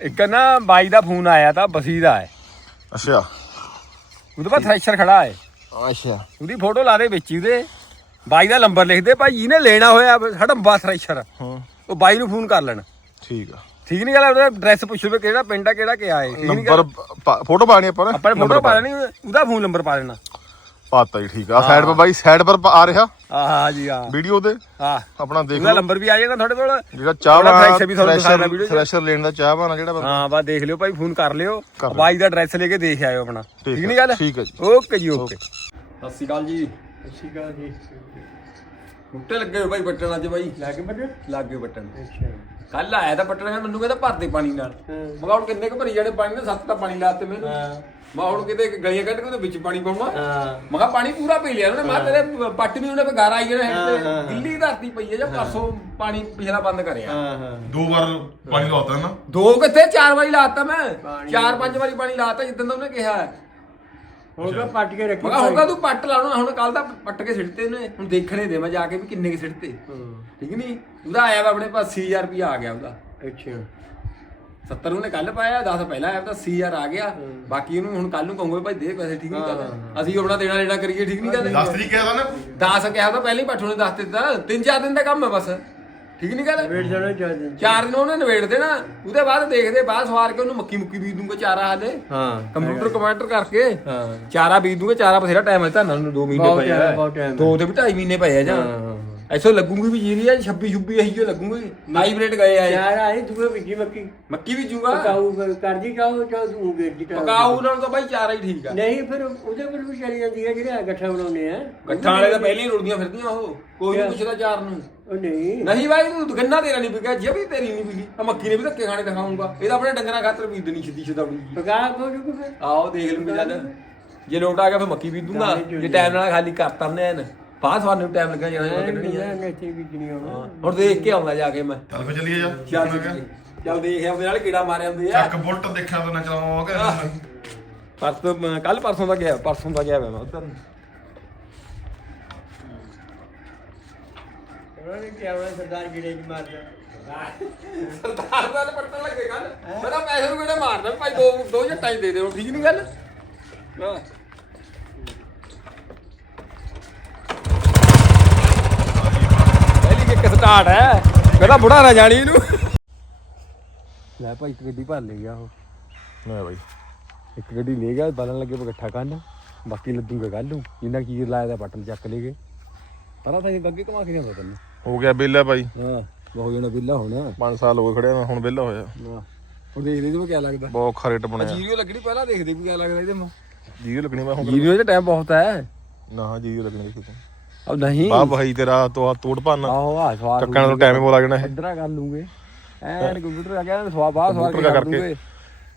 ਇੱਕ ਨਾ ਬਾਈ ਦਾ ਫੋਨ ਆਇਆ ਤਾਂ ਬਸੀ ਦਾ ਹੈ। ਅੱਛਾ। ਉਹਦੇ ਬਾਅਦ ਥ੍ਰੈਸ਼ਰ ਖੜਾ ਹੈ। ਅੱਛਾ। ਉਹਦੀ ਫੋਟੋ ਲਾ ਦੇ ਵਿੱਚ ਹੀ ਉਹਦੇ। ਬਾਈ ਦਾ ਨੰਬਰ ਲਿਖ ਦੇ ਭਾਈ ਜਿਹਨੇ ਲੈਣਾ ਹੋਇਆ ਬਸ ਥ੍ਰੈਸ਼ਰ। ਹਾਂ। ਉਹ ਬਾਈ ਨੂੰ ਫੋਨ ਕਰ ਲੈਣ। ਠੀਕ ਆ। ਠੀਕ ਨਹੀਂ ਗੱਲ ਉਹਦਾ ਐਡਰੈਸ ਪੁੱਛ ਲਵੇ ਕਿਹੜਾ ਪਿੰਡ ਆ ਕਿਹੜਾ ਕਿਆ ਹੈ। ਨੰਬਰ ਫੋਟੋ ਪਾਣੀ ਆਪਾਂ ਨੇ। ਆਪਾਂ ਫੋਟੋ ਪਾ। ਲੈਣੀ ਉਹਦਾ ਫੋਨ ਨੰਬਰ ਪਾ ਲੈਣਾ। ਪਾਤਾ ਜੀ ਠੀਕ ਆ। ਸਾਈਡ 'ਤੇ ਬਾਈ ਸਾਈਡ ਪਰ ਆ ਰਿਹਾ। ਹਾਂ ਹਾਂ ਜੀ ਹਾਂ ਵੀਡੀਓ ਦੇ। ਹਾਂ ਆਪਣਾ ਦੇਖ ਉਹਦਾ ਲਓ। ਨੰਬਰ ਵੀ ਆ ਜਾਏਗਾ ਤੁਹਾਡੇ ਕੋਲ। ਜਿਹੜਾ ਚਾਹ ਉਹਦਾ ਵਾਲਾ thresher ਵੀ ਤੁਹਾਨੂੰ video 'ਚ। ਥ੍ਰੈਸ਼ਰ ਲੈਣ ਦਾ ਚਾਹ ਵਾਲਾ ਜਿਹੜਾ ਬੰਦਾ? ਹਾਂ ਬਸ ਦੇਖ ਲਿਓ ਭਾਈ ਫੋਨ ਕਰ ਲਿਓ। ਬਾਈ ਦਾ ਐਡਰੈਸ ਲੈ ਕੇ ਦੇਖ ਆਇਓ ਆਪਣਾ। ਠੀਕ ਠੀਕ ਆ, ਨਹੀਂ ਗੱਲ? ਠੀਕ ਆ ਜੀ। ਓਕੇ ਜੀ ਓਕੇ ਸਤਿ ਸ਼੍ਰੀ ਅਕਾਲ ਜੀ। ਅੱਛੀ ਗੱਲ ਜੀ। ਬੁੱਟੇ ਲੱਗੇ ਹੋਏ ਭਾਈ ਬਟਨ ਅੱਜ ਬਾਈ। ਲੱਗ ਬੱਜੇ ਲੱਗੇ ਬਟਨ। ਅੱਛਾ ਕੱਲ ਆਇਆ ਤਾਂ ਬਟਨ ਮੈਨੂੰ ਕਹਿੰਦਾ ਭਰਦੇ ਪਾਣੀ ਨਾਲ। ਮੈਂ ਹੁਣ ਕਿੰਨੇ ਕੁ ਭਰੀ ਜਾਣੇ ਪਾਣੀ ਨਾਲ ਸੱਤ ਤਾਂ ਪਾਣੀ ਲਾਤੇ ਮੈਨੂੰ। ਮੈਂ ਹੁਣ ਕਿਤੇ ਗਲੀਆਂ ਕੱਢ ਕੇ ਉਹਦੇ ਵਿੱਚ ਪਾਣੀ ਪਾਉਣਾ। ਮੈਂ ਕਿਹਾ ਪਾਣੀ ਪੂਰਾ ਪੀ ਲਿਆ ਉਹਨੇ ਮੈਂ ਕਿਹਾ ਤੇਰੇ ਪੱਟ ਵੀ ਉਹਨੇ ਗਾਰਾ ਆਈ ਜਾਣਾ ਹਾਂ, ਗਿੱਲੀ ਧਰਤੀ ਪਈ ਹੈ ਜਾਂ ਪਰਸੋਂ ਪਾਣੀ ਪਿਛਲਾ ਬੰਦ ਕਰਿਆ। ਦੋ ਵਾਰ ਪਾਣੀ ਲਾਤਾ ਨਾ। ਦੋ ਕਿੱਥੇ? ਚਾਰ ਵਾਰੀ ਲਾਤਾ ਮੈਂ। ਚਾਰ ਪੰਜ ਵਾਰੀ ਪਾਣੀ ਲਾਤਾ ਜਿੱਦਾਂ ਦਾ ਉਹਨੇ ਕਿਹਾ। ਹੁਣ ਤਾਂ ਪੱਟ ਕੇ ਰੱਖੀ ਮੈਂ ਕਿਹਾ ਹੁਣ ਤਾਂ ਤੂੰ ਪੱਟ ਲਾਉਣਾ ਹੁਣ ਕੱਲ ਦਾ ਪੱਟ ਕੇ ਸਿੱਟਤੇ ਨੇ ਹੁਣ ਦੇਖਣੇ ਦੇ ਮੈਂ ਜਾ ਕੇ ਵੀ ਕਿੰਨੇ ਕੇ ਸਿੱਟਤੇ। ਹਾਂ। ਠੀਕ ਨਹੀਂ? ਉਹਦਾ ਆਇਆ ਵਾ ਆਪਣੇ ਪਾਸ 80000 ਰੁਪਇਆ ਆ ਗਿਆ ਉਹਦਾ। ਅੱਛਾ। 70 ਉਹਨੇ ਕੱਲ ਪਾਇਆ 10 ਪਹਿਲਾਂ ਆਇਆ ਤਾਂ 80000 ਆ ਗਿਆ। ਬਾਕੀ ਉਹਨੂੰ ਹੁਣ ਕੱਲ ਨੂੰ ਕਹੂੰਗੇ ਭਾਈ ਦੇ ਪੈਸੇ ਠੀਕ ਨਹੀਂ ਕਰਦਾ ਅਸੀਂ ਆਪਣਾ ਦੇਣਾ ਲੈਣਾ ਕਰੀਏ ਠੀਕ ਨਹੀਂ ਕਰਦੇ 10 ਤਰੀਕ ਕਿਹਾ ਤਾਂ ਨਾ 10 ਕਿਹਾ ਤਾਂ ਪਹਿਲਾਂ ਹੀ ਪੱਠੂ ਨੇ ਦੱਸ ਦਿੱਤਾ। ਤਿੰਨ ਚਾਰ ਦਿਨ ਦਾ ਕੰਮ ਹੈ ਬਸ। ਠੀਕ ਨਹੀਂ ਗੱਲ? ਵੇਟ ਜਾਣਾ ਚਾਹੀਦਾ ਚਾਰ ਦਿਨ ਉਹਨੇ ਨਵੇੜ ਦੇਣਾ। ਉਹਦੇ ਬਾਅਦ ਦੇਖਦੇ ਬਾਅਦ ਸਵਾਰ ਕੇ ਉਹਨੂੰ ਮੱਕੀ ਮੁੱਕੀ ਬੀਜ ਦੂੰਗਾ ਚਾਰਾ ਹਾਲੇ। ਹਾਂ ਕੰਪਿਊਟਰ ਕਮਾਂਡਰ ਕਰਕੇ ਹਾਂ। ਚਾਰਾ ਬੀਜ ਦੂੰਗਾ ਚਾਰਾ ਬਥੇਰਾ ਟਾਈਮ ਹੈ ਤਾਂ ਨੂੰ 2 ਮਹੀਨੇ ਪਏ ਆ। ਦੋ ਤੇ ਵੀ 2.5 ਮਹੀਨੇ ਪਏ ਆ ਜਾਂ। ਐਸੋ ਲੱਗੂਗੀ ਵੀ ਜੀਰੀ ਆ 26 26 ਇਹੀ ਜੋ ਲੱਗੂਗੀ। ਹਾਈਬ੍ਰਿਡ ਗਏ ਆ। ਯਾਰ ਆਏ ਦੂਏ ਵਿੱਚੀ ਮੱਕੀ। ਮੱਕੀ ਵੀ ਜੂਗਾ ਪਕਾਉ ਕਰਦੀ ਜਾਓ ਚਾਹ ਤੂੰ ਵੇਟ ਦੀ ਤਰ੍ਹਾਂ। ਪਕਾਉ ਨਾਲ ਤਾਂ ਬਾਈ ਚਾਰਾ ਹੀ ਠੀਕ ਆ। ਨਹੀਂ ਫਿਰ ਉਹਦੇ ਪਰ ਵੀ ਚਲੀ ਜਾਂਦੀ ਹੈ ਜਿਹੜੇ ਗੱਠਾ ਬਣਾਉਂਦੇ ਆ। ਗੱਠਾਂ ਵਾਲੇ ਤਾਂ ਪਹਿਲਾਂ ਹੀ ਰੁੜਦੀਆਂ ਫਿਰਦੀਆਂ ਉਹ। ਕੋਈ ਨਹੀਂ ਪੁੱਛਦਾ ਚਾਰ ਨੂੰ। ਨਹੀਂ। ਨਹੀਂ ਬਾਈ ਤੂੰ ਗੰਨਾ ਤੇਰਾ ਨਹੀਂ ਵਿਕਿਆ ਜੇ ਵੀ ਤੇਰੀ ਨਹੀਂ ਵਿਕੀ ਆ ਮੱਕੀ ਨੇ ਵੀ ਧੱਕੇ ਖਾਣੇ ਦਿਖਾਉਂਗਾ ਇਹ ਤਾਂ ਆਪਣੇ ਡੰਗਰਾਂ ਖਾਤਰ ਬੀਜ ਦੇਣੀ ਛਿੱਦੀ ਛਦਾਉਣੀ ਪਕਾ ਕੋ ਜੂ ਫਿਰ। ਆਓ ਦੇਖ ਲੂੰਗੇ ਜਦ ਜੇ ਲੋਟ ਆ ਗਿਆ ਫਿਰ ਮੱਕੀ ਬੀਜ ਦੂੰਗਾ ਜੇ ਟਾਈਮ ਨਾਲ ਖਾਲੀ ਕਰਤਾ ਨੇ ਐਨ ਬਾਅਦ ਸਵਾਰ ਨੂੰ ਟਾਈਮ ਲੱਗਣਾ ਜਾਣਾ ਕੱਢਣੀ ਆ। ਮੈਂ ਇੱਥੇ ਵੀ ਨਹੀਂ ਆਉਣਾ ਹੁਣ ਦੇਖ ਕੇ ਆਉਂਦਾ ਜਾ ਕੇ ਮੈਂ। ਚੱਲ ਫੇ ਚੱਲੀਏ ਜਾ। ਚੱਲ ਚੱਲ ਦੇਖ ਆਉਂਦੇ ਨਾਲ ਕੀੜਾ ਮਾਰੇ ਆਉਂਦੇ ਆ। ਚੱਕ ਬੁਲਟ ਦੇਖਿਆ ਤਾਂ ਨਾ ਚਲਾਵਾਂਗਾ ਪਰਸੋਂ ਕੱਲ ਪਰਸੋਂ ਦਾ ਗਿਆ ਪਰਸੋਂ ਦਾ ਗਿਆ ਮੈਂ ਉਧਰ। ਉਹਨਾਂ ਨੇ ਕਿਹਾ ਹੋਣਾ ਸਰਦਾਰ ਗਿੜੇ ਚ ਮਾਰਦਾ। ਸਰਦਾਰ ਦਾ ਪੱਟਣ ਲੱਗੇ ਗੱਲ ਮੇਰਾ ਪੈਸੇ ਨੂੰ ਕਿਹੜਾ ਮਾਰਨਾ ਭਾਈ ਦੋ ਦੋ ਜੱਟਾਂ ਹੀ ਦੇ ਦਿਓ ਠੀਕ ਨਹੀਂ ਗੱਲ? ਹਾਂ। ਪਹਿਲੀ ਕਿੱਕ ਸਟਾਰਟ ਹੈ। ਕਹਿੰਦਾ ਬੁੜਾ ਨਾ ਜਾਣੀ ਇਹਨੂੰ। ਲੈ ਭਾਈ ਇੱਕ ਗੱਡੀ ਭਰ ਲੈ ਗਿਆ ਉਹ। ਨਾ ਬਾਈ ਇੱਕ ਗੱਡੀ ਲੈ ਗਿਆ ਬਲਣ ਲੱਗੇ ਇਕੱਠਾ ਕਰਨ ਬਾਕੀ ਲੱਦੂਗਾ ਕੱਲ ਨੂੰ। ਜਿੰਨਾ ਕੀ ਲਾਇਆ ਦਾ ਬਟਨ ਚੱਕ ਲੈ ਗਏ ਪਤਾ ਤਾਂ ਇਹ ਅੱਗੇ ਕਮਾ ਕੇ ਨਹੀਂ ਪਤਾ ਤੈਨੂੰ। ਹੋ ਗਿਆ ਬਿੱਲ ਹੈ ਬਾਈ ਹਾਂ ਬਹੁਤ ਜਣਾ ਬਿੱਲਾ ਹੋਣਾ। 5 ਸਾਲ ਹੋ ਗਏ ਖੜਿਆ ਮੈਂ ਹੁਣ ਬਿੱਲ ਹੋਇਆ। ਹਾਂ। ਹੁਣ ਦੇਖਦੇ ਇਹਦੇ ਕਿਆ ਲੱਗਦਾ। ਬਹੁਤ ਔਖਾ ਰੇਟ ਬਣਿਆ। ਜੀਰੀਓ ਲੱਗਣੀ ਪਹਿਲਾਂ ਦੇਖਦੇ ਵੀ ਕਿਆ ਲੱਗਦਾ ਇਹਦੇ ਮਾ ਜੀਓ ਲੱਗਣੀ ਮੈਂ ਹੁਣ ਜੀਰੀਓ ਦਾ ਟਾਈਮ ਬਹੁਤ ਹੈ। ਨਾ ਹਾਂ ਜੀਓ ਲੱਗਣੀ ਦੇਖੋ ਤੂੰ। ਅਬ ਨਹੀਂ। ਬਾਹ ਭਾਈ ਤੇਰਾ ਤੋ ਤੋੜ ਭੰਨ। ਆਹੋ ਆ ਸਵਾਰ ਚੱਕਣ ਦਾ ਟਾਈਮ ਹੀ ਬੋਲਾ ਜਾਣਾ ਇਹ। ਇਧਰਾ ਕਰ ਲੂਗੇ। ਐਨ ਕੰਪਿਊਟਰ ਆ ਗਿਆ ਸਵਾ ਕੰਪਿਊਟਰ ਕਰ ਕਰਕੇ।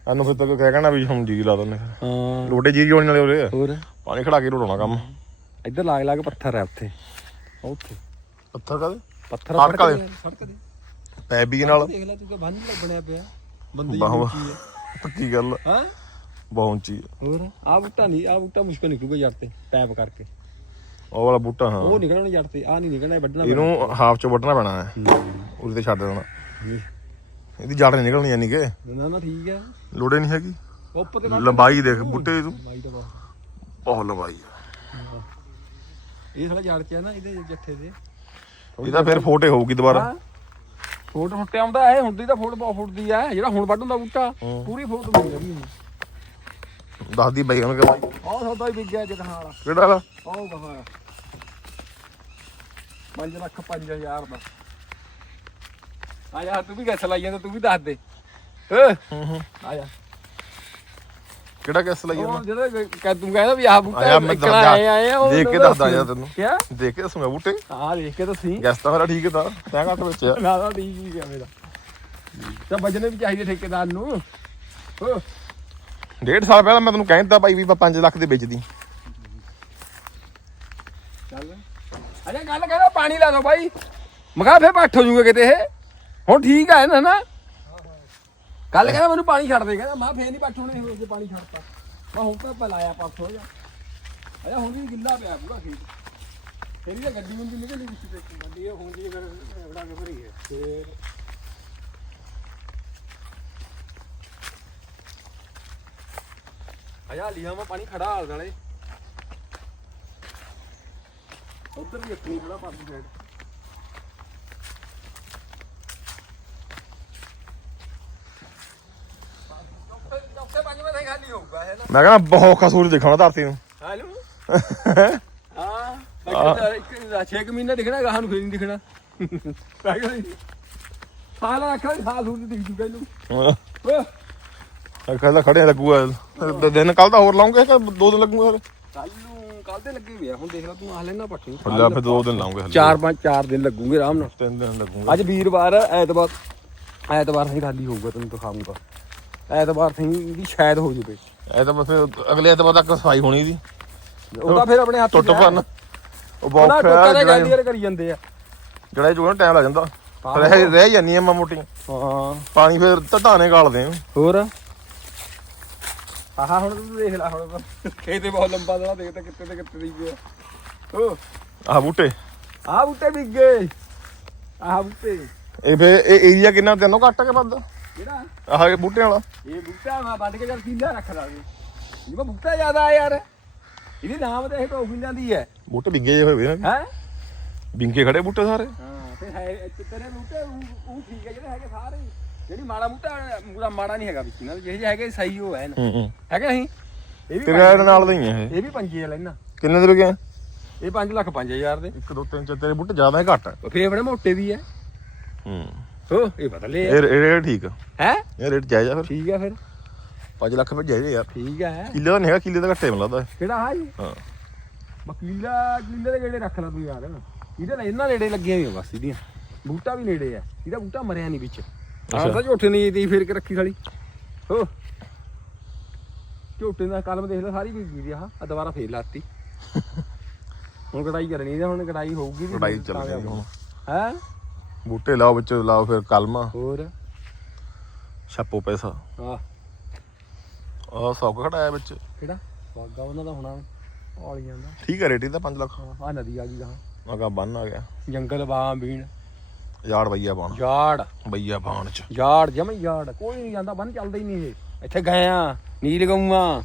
ਸਾਨੂੰ ਫਿਰ ਤੱਕ ਕਹਿ ਕਹਿਣਾ ਵੀ ਹੁਣ ਜੀ ਲਾ ਦਿੰਦੇ ਹਾਂ। ਲੋਟੇ ਜੀ ਹੋਣ ਵਾਲੇ ਉਰੇ। ਹੋਰ? ਪਾਣੀ ਖੜਾ ਕੇ ਰੋਣਾ ਕੰਮ। ਇੱਧਰ ਲਾਗ ਲਾਗ ਪੱਥਰ ਹੈ ਉੱਥੇ। ਉੱਥੇ। ਪੱਥਰ ਕਾਦੇ ਪੱਥਰ ਸੜਕ ਸੜਕ ਦੇ ਪੈਬੀ ਨਾਲ। ਦੇਖ ਲੈ ਤੂੰ ਕਿ ਬੰਨ ਲੱਗਣਿਆ ਪਿਆ। ਬੰਦੀ ਬਾਹਵਾ ਉੱਚੀ ਹੈ। ਪੱਕੀ ਗੱਲ ਹਾਂ? ਬਹੁਤ ਉੱਚੀ ਆ। ਹੋਰ? ਆ ਬੂਟਾ ਨਹੀਂ ਆ ਬੂਟਾ ਮੁਸ਼ਕਲ ਨਿਕਲੂਗਾ ਜੜ ਤੇ ਟੈਪ ਕਰਕੇ। ਉਹ ਵਾਲਾ ਬੂਟਾ ਹਾਂ। ਉਹ ਨਿਕਲਣਾ ਜੜ ਤੇ ਆ ਨਹੀਂ ਨਿਕਲਣਾ ਇਹ ਵੱਢਣਾ ਇਹਨੂੰ ਹਾਫ ਚ ਵੱਢਣਾ ਪੈਣਾ ਹੈ। ਉਹਦੇ ਤੇ ਛੱਡ ਦੇਣਾ। ਇਹਦੀ ਜੜ ਨਹੀਂ ਨਿਕਲਣੀ ਯਾਨੀ ਕਿ। ਨਾ ਨਾ ਠੀਕ ਹੈ। ਲੋੜੇ ਨਹੀਂ ਹੈਗੀ। ਉੱਪਰ ਤੇ ਲੰਬਾਈ ਦੇਖ ਬੂਟੇ ਦੀ ਤੂੰ। ਮਾਈ ਦਾ ਬਹੁਤ। ਬਹੁਤ ਲੰਬਾਈ ਆ। ਇਹ ਸਾਲਾ ਜੜ ਚ ਹੈ ਨਾ ਇਹਦੇ ਜੱਠੇ ਦੇ। ਇਹਦਾ ਫਿਰ ਫੋਟੇ ਹੋਊਗੀ ਦੁਬਾਰਾ। ਫੋਟ ਫੁੱਟਿਆ ਆਉਂਦਾ ਇਹ ਹੁੰਦੀ ਤਾਂ ਫੋਟ ਬਹੁਤ ਫੁੱਟਦੀ ਆ। ਜਿਹੜਾ ਹੁਣ ਵੱਢ ਹੁੰਦਾ ਬੂਟਾ। ਪੂਰੀ ਫੋਟ ਬਣ ਜਾਂਦੀ ਹੁਣ ਦੱਸਦੀ ਬਾਈ ਕਹਿੰਦਾ ਕਿ ਆਹ ਸੌਦਾ ਹੀ ਵਿਕ ਗਿਆ ਜਗਹਾਂ ਵਾਲਾ। ਕਿਹੜਾ ਵਾਲਾ? ਆਹ ਗਹਾ 5 ਲੱਖ 5000 ਦਾ। ਆ ਜਾ ਤੂੰ ਵੀ ਗੈਸ ਲਾਈ ਜਾਂਦਾ ਤੂੰ ਵੀ ਦੱਸ ਦੇ। ਹੂੰ ਹੂੰ। ਆ ਜਾ। ਕਿਹੜਾ ਕਿਸ ਲਈ ਉਹ ਜਾਂਦਾ? ਜਿਹੜਾ ਕਹਿ ਤੂੰ ਕਹਿੰਦਾ ਵੀ ਆਹ ਬੂਟਾ ਆਇਆ ਮੈਂ ਆਏ ਆਏ ਆ, ਉਹ ਦੇਖ ਕੇ ਦੱਸਦਾ ਜਾ ਤੈਨੂੰ। ਕਿਆ? ਦੇਖ ਕੇ ਦੱਸੂਗਾ ਬੂਟੇ। ਆ ਦੇਖ ਕੇ ਦੱਸੀ। ਗੈਸ ਤਾਂ ਮੇਰਾ ਠੀਕ ਤਾਂ ਤੈਂ ਘੱਟ ਵਿੱਚ ਆ। ਨਾ ਨਾ ਠੀਕ ਹੀ ਗਿਆ ਮੇਰਾ। ਤਾਂ ਵਜਨੇ ਵੀ ਚਾਹੀਦੇ ਠੇਕੇਦਾਰ ਨੂੰ। ਓ ਡੇਢ ਸਾਲ ਪਹਿਲਾਂ ਮੈਂ ਤੈਨੂੰ ਕਹਿੰਦਾ ਭਾਈ ਵੀ ਮੈਂ 5 ਲੱਖ ਦੇ ਵੇਚਦੀ। ਚੱਲ। ਅਰੇ ਗੱਲ ਕਹਿੰਦਾ ਪਾਣੀ ਲਾ ਦੋ ਬਾਈ ਮਗਾ ਫੇਰ ਪੱਠ ਹੋ ਜੂਗੇ ਕਿਤੇ ਇਹ। ਹੁਣ ਠੀਕ ਆ ਨਾ ਨਾ। ਕੱਲ ਕਹਿੰਦਾ ਮੈਨੂੰ ਪਾਣੀ ਛੱਡ ਦੇ, ਕਹਿੰਦਾ ਮੈਂ ਫੇਰ ਨਹੀਂ ਪੱਠ ਹੁਣੇ ਹੋਸੇ ਪਾਣੀ ਛੱਡਤਾ। ਮੈਂ ਹੁਣ ਤਾਂ ਪਲਾਇਆ ਪੱਠ ਹੋ ਜਾ। ਅਜਾ ਹੁਣ ਵੀ ਗਿੱਲਾ ਪਿਆ ਪੂਰਾ ਖੇਤ। ਫੇਰ ਇਹ ਗੱਡੀ ਹੁੰਦੀ ਨਿਕਲੀ ਵਿੱਚ ਤੇ। ਗੱਡੀ ਇਹ ਹੁਣ ਜੀ ਫਿਰ ਬੜਾ ਗਬਰੀ ਹੈ। ਤੇ ਅਜਾ ਲਿਆ ਮੈਂ ਪਾਣੀ ਖੜਾ ਹਾਲ ਨਾਲੇ ਉਧਰ ਵੀ ਆਪਣੀ ਬੜਾ ਪਾਣੀ ਸਾਈਡ ਖਾਲੀ ਹੋਊਗਾ ਹੈ ਨਾ? ਮੈਂ ਕਹਿੰਦਾ ਬਹੁਤ ਔਖਾ ਸੂਰਜ ਦਿਖਾਉਣਾ ਧਰਤੀ ਨੂੰ। ਹਾਲੂ? ਹਾਂ। ਬਾਕੀ ਇੱਕ 6 ਮਹੀਨੇ ਦਿਖਣਾ ਗਾਹਾਂ ਨੂੰ ਫੇਰ ਨਹੀਂ ਦਿਖਣਾ। ਸਾਲ ਰੱਖਾ ਸਾਲ ਸੂਰਜ ਦਿਖ ਜੂਗਾ ਇਹਨੂੰ ਓਏ ਕਹਿੰਦਾ ਖੜੇ ਲੱਗੂਗਾ। ਤੇ ਦਿਨ ਕੱਲ ਤਾਂ ਹੋਰ ਲਾਉਂਗੇ ਕਿ ਦੋ ਦਿਨ ਲੱਗੂਗਾ ਫਿਰ? ਕੱਲ ਨੂੰ ਕੱਲ ਤੇ ਲੱਗੇ ਹੋਏ ਆ ਹੁਣ ਦੇਖ ਲੈ ਤੂੰ ਆ ਲੈਣਾ ਪੱਟੀ ਫੱਲਾ ਫਿਰ ਦੋ ਦਿਨ ਲਾਉਂਗੇ ਹਲੇ। ਚਾਰ ਪੰਜ ਚਾਰ ਦਿਨ ਲੱਗੂਗੇ ਆਰਾਮ ਨਾਲ। ਤਿੰਨ ਦਿਨ ਲੱਗੂਗਾ। ਅੱਜ ਵੀਰਵਾਰ ਐਤਵਾਰ ਐਤਵਾਰ ਨਹੀਂ ਖਾਲੀ ਹੋਊਗਾ ਤੈਨੂੰ ਦਿਖਾਉਂਗਾ ਐਤਵਾਰ ਨਹੀਂ ਵੀ ਸ਼ਾਇਦ ਹੋ ਜੂਵੇ। ਇਹ ਤਾਂ ਬਸ ਅਗਲੇ ਐਤਵਾਰ ਤੱਕ ਸਫ਼ਾਈ ਹੋਣੀ ਦੀ। ਉਹਦਾ ਫਿਰ ਆਪਣੇ ਹੱਥ ਟੁੱਟ ਭੰਨ ਉਹ ਬਹੁਤ ਦੇ ਜਿਹੜਾ ਗਾਂਡੀਅਰ ਕਰੀ ਜਾਂਦੇ ਆ। ਜਿਹੜਾ ਜੂਗਾ ਟਾਈਮ ਲੱਗ ਜਾਂਦਾ। ਰਹਿ ਰਹਿ ਜਾਂਦੀਆਂ ਮਾ ਮੋਟੀਆਂ। ਹਾਂ। ਪਾਣੀ ਫਿਰ ਧਟਾਣੇ ਗਾਲਦੇ ਆ। ਹੋਰ? ਆਹਾ ਹੁਣ ਤੂੰ ਦੇਖ ਲੈ ਹੁਣ ਖੇਤੇ ਬਹੁਤ ਲੰਬਾ ਦਾ ਦੇਖ ਤਾਂ ਕਿੱਥੇ ਤੇ ਕਿੱਥੇ ਦੀ ਗਿਆ ਓ। ਆਹ ਬੂਟੇ। ਆਹ ਬੂਟੇ ਵਿਕ ਗਏ। ਆਹ ਬੂਟੇ। ਇਹ ਫੇ ਇਹ ਏਰੀਆ ਕਿੰਨਾ ਤੈਨੂੰ ਘੱਟ ਕੇ ਵੱਧ? ਕਿਹੜਾ? ਆਹ ਇਹ ਬੂਟਿਆਂ ਵਾਲਾ। ਇਹ ਬੂਟਾ ਮੈਂ ਵੱਢ ਕੇ ਜਦ ਕਿੱਲਾ ਰੱਖ ਲਾਂਗੇ। ਜਿਵੇਂ ਬੂਟਾ ਜ਼ਿਆਦਾ ਆ ਯਾਰ। ਇਹਦੀ ਨਾਮ ਤੇ ਇਹ ਟੋਫੀਆਂ ਦੀ ਹੈ। ਬੂਟੇ ਡਿੱਗੇ ਹੋਏ ਵੇ ਨਾ। ਹੈ? ਵਿੰਗੇ ਖੜੇ ਬੂਟੇ ਸਾਰੇ। ਹਾਂ ਤੇ ਹੈ ਤੇਰੇ ਬੂਟੇ ਉਹ ਉਹ ਠੀਕ ਹੈ ਜਿਹੜੇ ਹੈਗੇ ਸਾਰੇ। ਜਿਹੜੀ ਮਾੜਾ ਬੂਟਾ ਪੂਰਾ ਮਾੜਾ ਨਹੀਂ ਹੈਗਾ ਵਿੱਚ ਨਾਲ ਜਿਹੇ ਜਿਹੇ ਹੈਗੇ ਸਹੀ ਉਹ ਹੈ ਨਾ। ਹੂੰ ਹੂੰ। ਹੈਗਾ ਨਹੀਂ ਇਹ ਵੀ ਤੇਰੇ ਨਾਲ ਦਾ ਹੀ ਇਹ। ਇਹ ਵੀ ਪੰਜੇ ਕਿੰਨੇ ਦੇ ਵਿਕੇ ਇਹ 5 ਲੱਖ 5000 ਦੇ। 1 2 3 4 ਤੇਰੇ ਬੂਟੇ ਜ਼ਿਆਦਾ ਹੀ ਘੱਟ ਫੇਰ ਬੜੇ ਮੋਟੇ ਵੀ ਹੂੰ। ਹੋ ਇਹ ਬਦਲੇ ਇਹ ਇਹ ਰੇਟ ਠੀਕ ਆ। ਹੈ? ਇਹ ਰੇਟ ਜਾਇਜ਼ ਆ ਫਿਰ। ਠੀਕ ਆ ਫਿਰ। 5 ਲੱਖ ਰੁਪਏ ਜਾਇਜ਼ ਯਾਰ ਠੀਕ ਆ। ਕਿੱਲੇ ਦਾ ਨਹੀਂ ਹੈਗਾ ਕਿੱਲੇ ਦਾ ਘੱਟੇ ਮਿਲਦਾ ਕਿਹੜਾ ਹਾਂ ਜੀ ਹਾਂ। ਵਕੀਲਾ ਕਿੱਲੇ ਦੇ ਗੇੜੇ ਰੱਖ ਲਾ ਤੂੰ ਯਾਰ। ਇਹਦੇ ਨਾਲ ਇਹਨਾਂ ਨੇੜੇ ਲੱਗੀਆਂ ਹੋਈਆਂ ਬਸ ਇਹਦੀਆਂ। ਬੂਟਾ ਵੀ ਨੇੜੇ ਆ। ਇਹਦਾ ਬੂਟਾ ਮਰਿਆ ਨਹੀਂ ਵਿੱਚ। ਆਹ ਤਾਂ ਝੋਟੇ ਨਹੀਂ ਦੀ ਫੇਰ ਕੇ ਰੱਖੀ ਸਾਲੀ। ਹੋ। ਝੋਟੇ ਦਾ ਕਲਮ ਦੇਖ ਲੈ ਸਾਰੀ ਵੀ ਗਈ ਆ। ਆ ਦੁਬਾਰਾ ਫੇਰ ਲਾਤੀ। ਹੁਣ ਕਢਾਈ ਕਰਨੀ ਇਹਦਾ ਹੁਣ ਕਢਾਈ ਹੋਊਗੀ। ਵੀ ਲੜਾਈ ਚੱਲ ਰਹੀ ਹੁਣ। ਹੈ? ਬੂਟੇ ਲਾਓ ਵਿੱਚ ਲਾਓ ਫਿਰ ਕਲਮਾ। ਹੋਰ? ਛਾਪੋ ਪੈਸਾ। ਆਹ। ਆਹ ਸੌਕ ਖੜਾਇਆ ਵਿੱਚ। ਕਿਹੜਾ? ਵਾਗਾ ਉਹਨਾਂ ਦਾ ਹੋਣਾ। ਔਲੀਆਂ ਦਾ। ਠੀਕ ਹੈ ਰੇਟ ਇਹਦਾ 5 ਲੱਖ। ਆ ਨਦੀ ਆ ਗਈ ਗਾਹਾਂ ਮਗਾ ਬੰਨ ਆ ਗਿਆ। ਜੰਗਲ ਬਾਹ ਬੀਣ। ਯਾਰ ਬਈਆ ਪਾਣ ਜਾੜ ਬਈਆ ਪਾਣ ਚ। ਜਾੜ ਜਮਈ ਜਾੜ ਕੋਈ ਨਹੀਂ ਜਾਂਦਾ ਬੰਨ ਚੱਲਦਾ ਹੀ ਨਹੀਂ ਇਹ। ਇੱਥੇ ਗਏ ਆ ਨੀਲ ਗਊਆਂ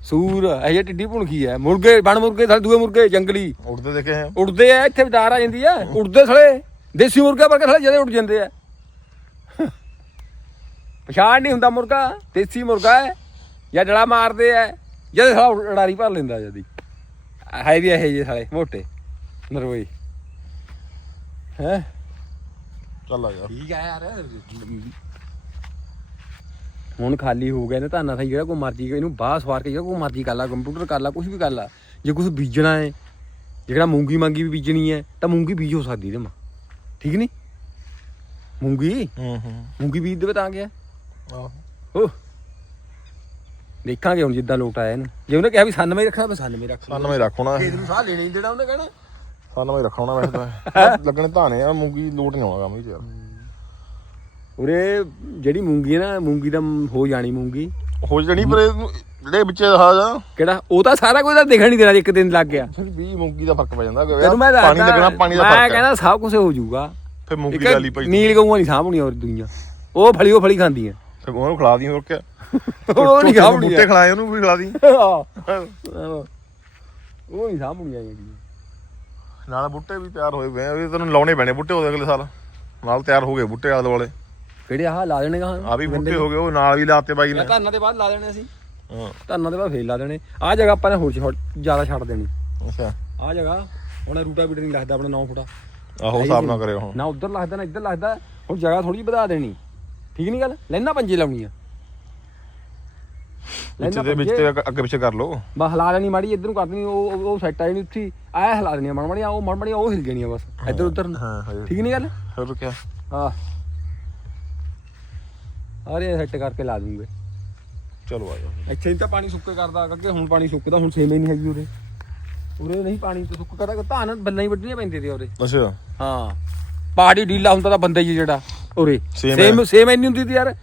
ਸੂਰ ਇਹ ਜੇ ਟਿੱਡੀ ਭੁਣਕੀ ਐ ਮੁਰਗੇ ਬਣ ਮੁਰਗੇ ਥਲ ਦੂਏ ਮੁਰਗੇ ਜੰਗਲੀ। ਉੜਦੇ ਦੇਖੇ ਆ ਉੜਦੇ ਆ ਇੱਥੇ ਵਿਚਾਰ ਆ ਜਾਂਦੀ ਐ ਉੜਦੇ ਥਲੇ ਦੇਸੀ ਮੁਰਗਾ ਵਰਗੇ ਥਲੇ ਜਦੇ ਉੱਡ ਜਾਂਦੇ ਆ। ਪਛਾਣ ਨਹੀਂ ਹੁੰਦਾ ਮੁਰਗਾ ਦੇਸੀ ਮੁਰਗਾ ਹੈ ਜਾਂ ਡੜਾ ਮਾਰਦੇ ਐ ਜਦੇ ਸਾਲਾ ਉਡਾਰੀ ਭਰ ਲੈਂਦਾ ਜਦੀ। ਹੈ ਵੀ ਇਹ ਜੇ ਸਾਲੇ ਮੋਟੇ ਨਰੋਈ। ਹੈ? ਚੱਲ ਆ ਯਾਰ ਠੀਕ ਆ ਯਾਰ। ਹੁਣ ਖਾਲੀ ਹੋ ਗਿਆ ਨਾ ਧਾਨਾ ਥਾਈ ਜਿਹੜਾ ਕੋਈ ਮਰਜ਼ੀ ਇਹਨੂੰ ਬਾਹ ਸਵਾਰ ਕੇ ਜਿਹੜਾ ਕੋਈ ਮਰਜ਼ੀ ਕਰ ਲਾ ਕੰਪਿਊਟਰ ਕਰ ਲਾ ਕੁਝ ਵੀ ਕਰ ਲਾ। ਜੇ ਕੁਝ ਬੀਜਣਾ ਹੈ ਜਿਹੜਾ ਮੂੰਗੀ ਮੰਗੀ ਵੀ ਬੀਜਣੀ ਹੈ ਤਾਂ ਮੂੰਗੀ ਬੀਜ ਹੋ ਸਕਦੀ ਇਹਦੇ ਮਾ ਠੀਕ ਨਹੀਂ ਮੂੰਗੀ? ਹੂੰ ਹੂੰ। ਮੂੰਗੀ ਬੀਜ ਦੇਵੇ ਤਾਂ ਗਿਆ। ਆਹ। ਓ। ਦੇਖਾਂਗੇ ਹੁਣ ਜਿੱਦਾਂ ਲੋਟ ਆਇਆ ਇਹਨੂੰ। ਜੇ ਉਹਨੇ ਕਿਹਾ ਵੀ 99 ਰੱਖਣਾ ਤਾਂ 99 ਰੱਖ ਸਾਨੂੰ ਮੈਂ ਰੱਖਣਾ ਖੇਤ ਨੂੰ ਸਾਹ ਲੈਣੇ ਨਹੀਂ ਦੇਣਾ ਉਹਨੇ ਕਹਿਣਾ। ਸਾਨੂੰ ਮੈਂ ਰੱਖਣਾ ਵੈਸੇ ਤਾਂ। ਲੱਗਣੇ ਧਾਨੇ ਆ ਮੂੰਗੀ ਲੋਟ ਨਹੀਂ ਆਉਣਾ ਕੰਮ ਇਹ ਯਾਰ। ਉਰੇ ਜਿਹੜੀ ਮੂੰਗੀ ਹੈ ਨਾ ਮੂੰਗੀ ਦਾ ਹੋ ਜਾਣੀ ਮੂੰਗੀ। ਹੋ ਜਣੀ ਪਰ ਇਹਨੂੰ ਜਿਹੜੇ ਵਿੱਚ ਆ। ਜਾ ਕਿਹੜਾ? ਉਹ ਤਾਂ ਸਾਰਾ ਕੁਝ ਤਾਂ ਦਿਖਣ ਨਹੀਂ ਦੇਣਾ ਇੱਕ ਦਿਨ ਲੱਗ ਗਿਆ। ਫਿਰ ਵੀ ਮੂੰਗੀ ਦਾ ਫ਼ਰਕ ਪੈ ਜਾਂਦਾ ਤੈਨੂੰ ਮੈਂ ਪਾਣੀ ਲੱਗਣਾ ਪਾਣੀ ਦਾ ਮੈਂ ਫ਼ਰਕ ਹੈ ਕਹਿੰਦਾ ਸਭ ਕੁਝ ਹੋ ਜਾਊਗਾ। ਫਿਰ ਮੂੰਗੀ ਡਾਲੀ ਪਈ ਨੀਲ ਗਊਆਂ ਨਹੀਂ ਸਾਂਭਣੀ ਔਰ ਦੁਨੀਆ। ਉਹ ਫਲੀ ਉਹ ਫਲੀ ਖਾਂਦੀਆਂ ਫਿਰ ਉਹਨੂੰ ਖਿਲਾ ਦੀ ਹੋਰ ਕਿਆ? ਉਹ ਨਹੀਂ ਸਾਂਭਣੀ ਬੂਟੇ ਖਿਲਾਏ ਉਹਨੂੰ ਵੀ ਖਿਲਾ ਦੀ। ਉਹ ਨਹੀਂ ਸਾਂਭਣੀਆਂ ਹੈਗੀਆਂ ਨਾਲ ਬੂਟੇ ਵੀ ਤਿਆਰ ਹੋਏ ਪਏ ਆ ਵੀ ਤੈਨੂੰ ਲਾਉਣੇ ਪੈਣੇ ਬੂਟੇ ਉਹਦੇ ਅਗਲੇ ਸਾਲ। ਨਾਲ ਤਿਆਰ ਹੋ ਗਏ ਬੂਟੇ ਆਲੇ ਦੁਆਲੇ। ਕਿਹੜੇ? ਆਹ ਲਾ ਦੇਣੇ ਗਾ ਆ ਵੀ ਬੂਟੇ ਹੋ ਗਏ ਉਹ ਨਾਲ ਵੀ ਲਾਤੇ ਬਾਈ ਨੇ। ਧਾਨਾਂ ਦੇ ਬਾਅਦ ਲਾ ਦੇਣੇ ਅਸੀਂ ਹਾਂ। ਧਾਨਾਂ ਦੇ ਬਾਅਦ ਫੇਰ ਲਾ ਦੇਣੇ। ਆਹ ਜਗ੍ਹਾ ਆਪਾਂ ਨੇ ਹੋਰ ਜ਼ਿਆਦਾ ਛੱਡ ਦੇਣੀ। ਅੱਛਾ। ਆਹ ਜਗ੍ਹਾ ਹੁਣ ਰੂਟਾ ਬੀਟ ਨਹੀਂ ਲੱਗਦਾ ਆਪਣਾ 9 ਫੁੱਟਾ। ਆਹੋ ਹਿਸਾਬ ਨਾ ਕਰਿਓ। ਹੁਣ ਨਾ ਉਧਰ ਲੱਗਦਾ ਨਾ ਇੱਧਰ ਲੱਗਦਾ। ਹੁਣ ਜਗ੍ਹਾ ਥੋੜੀ ਵਧਾ ਦੇਣੀ। ਠੀਕ ਨਹੀਂ ਗੱਲ? ਲੈਣਾ ਪੰਜੇ ਲਾਉਣੀ ਆ। ਵਿੱਚ ਦੇ ਵਿੱਚ ਤੇ ਅੱਗੇ ਪਿੱਛੇ ਕਰ ਲਓ। ਬਸ ਹਿਲਾ ਦੇਣੀ ਮਾੜੀ ਇੱਧਰ ਨੂੰ ਕਰ ਦੇਣੀ ਉਹ ਉਹ- ਉਹ ਸੈੱਟ ਆ ਜਾਣੀ ਉੱਥੀ। ਆਇਆ ਹਿਲਾ ਦੇਣੀ ਮੜ ਮੜੀਆਂ ਉਹ ਮੜ ਮੜੀਆਂ ਉਹ ਹਿਲ ਜਾਣੀਆਂ ਬਸ। ਇੱਧਰ ਉੱਧਰ ਨੂੰ। ਹਾਂ ਹਾਂ। ਠੀਕ ਨਹੀਂ ਗੱਲ? ਹੋਰ ਕਿਆ? ਹਾਂ ਅਰੇ ਸੈੱਟ ਕਰਕੇ ਲਾ ਦੂੰਗੇ। ਚਲੋ ਆ ਜਾਓ। ਇੱਥੇ ਹੀ ਤਾਂ ਪਾਣੀ ਸੁੱਕੇ ਕਰਦਾ ਕਰਕੇ ਹੁਣ ਪਾਣੀ ਸੁੱਕਦਾ ਹੁਣ ਸੇਮੇ ਨਹੀਂ ਹੈਗੀ ਉਰੇ। ਉਰੇ ਨਹੀਂ ਪਾਣੀ ਤੇ ਸੁੱਕ ਕਰਦਾ ਧਾਨ ਬੱਲਾਂ ਹੀ ਵੱਢਣੀਆਂ ਪੈਂਦੀਆਂ ਤੇ ਉਰੇ। ਅੱਛਾ। ਹਾਂ। ਪਹਾੜੀ ਢੀਲਾ ਹੁੰਦਾ ਤਾਂ ਬੰਦੇ ਜੀ ਜਿਹੜਾ ਉਰੇ। ਸੇਮ ਸੇਮ ਇੰਨੀ ਹੁੰਦੀ ਤੀ ਯਾਰ।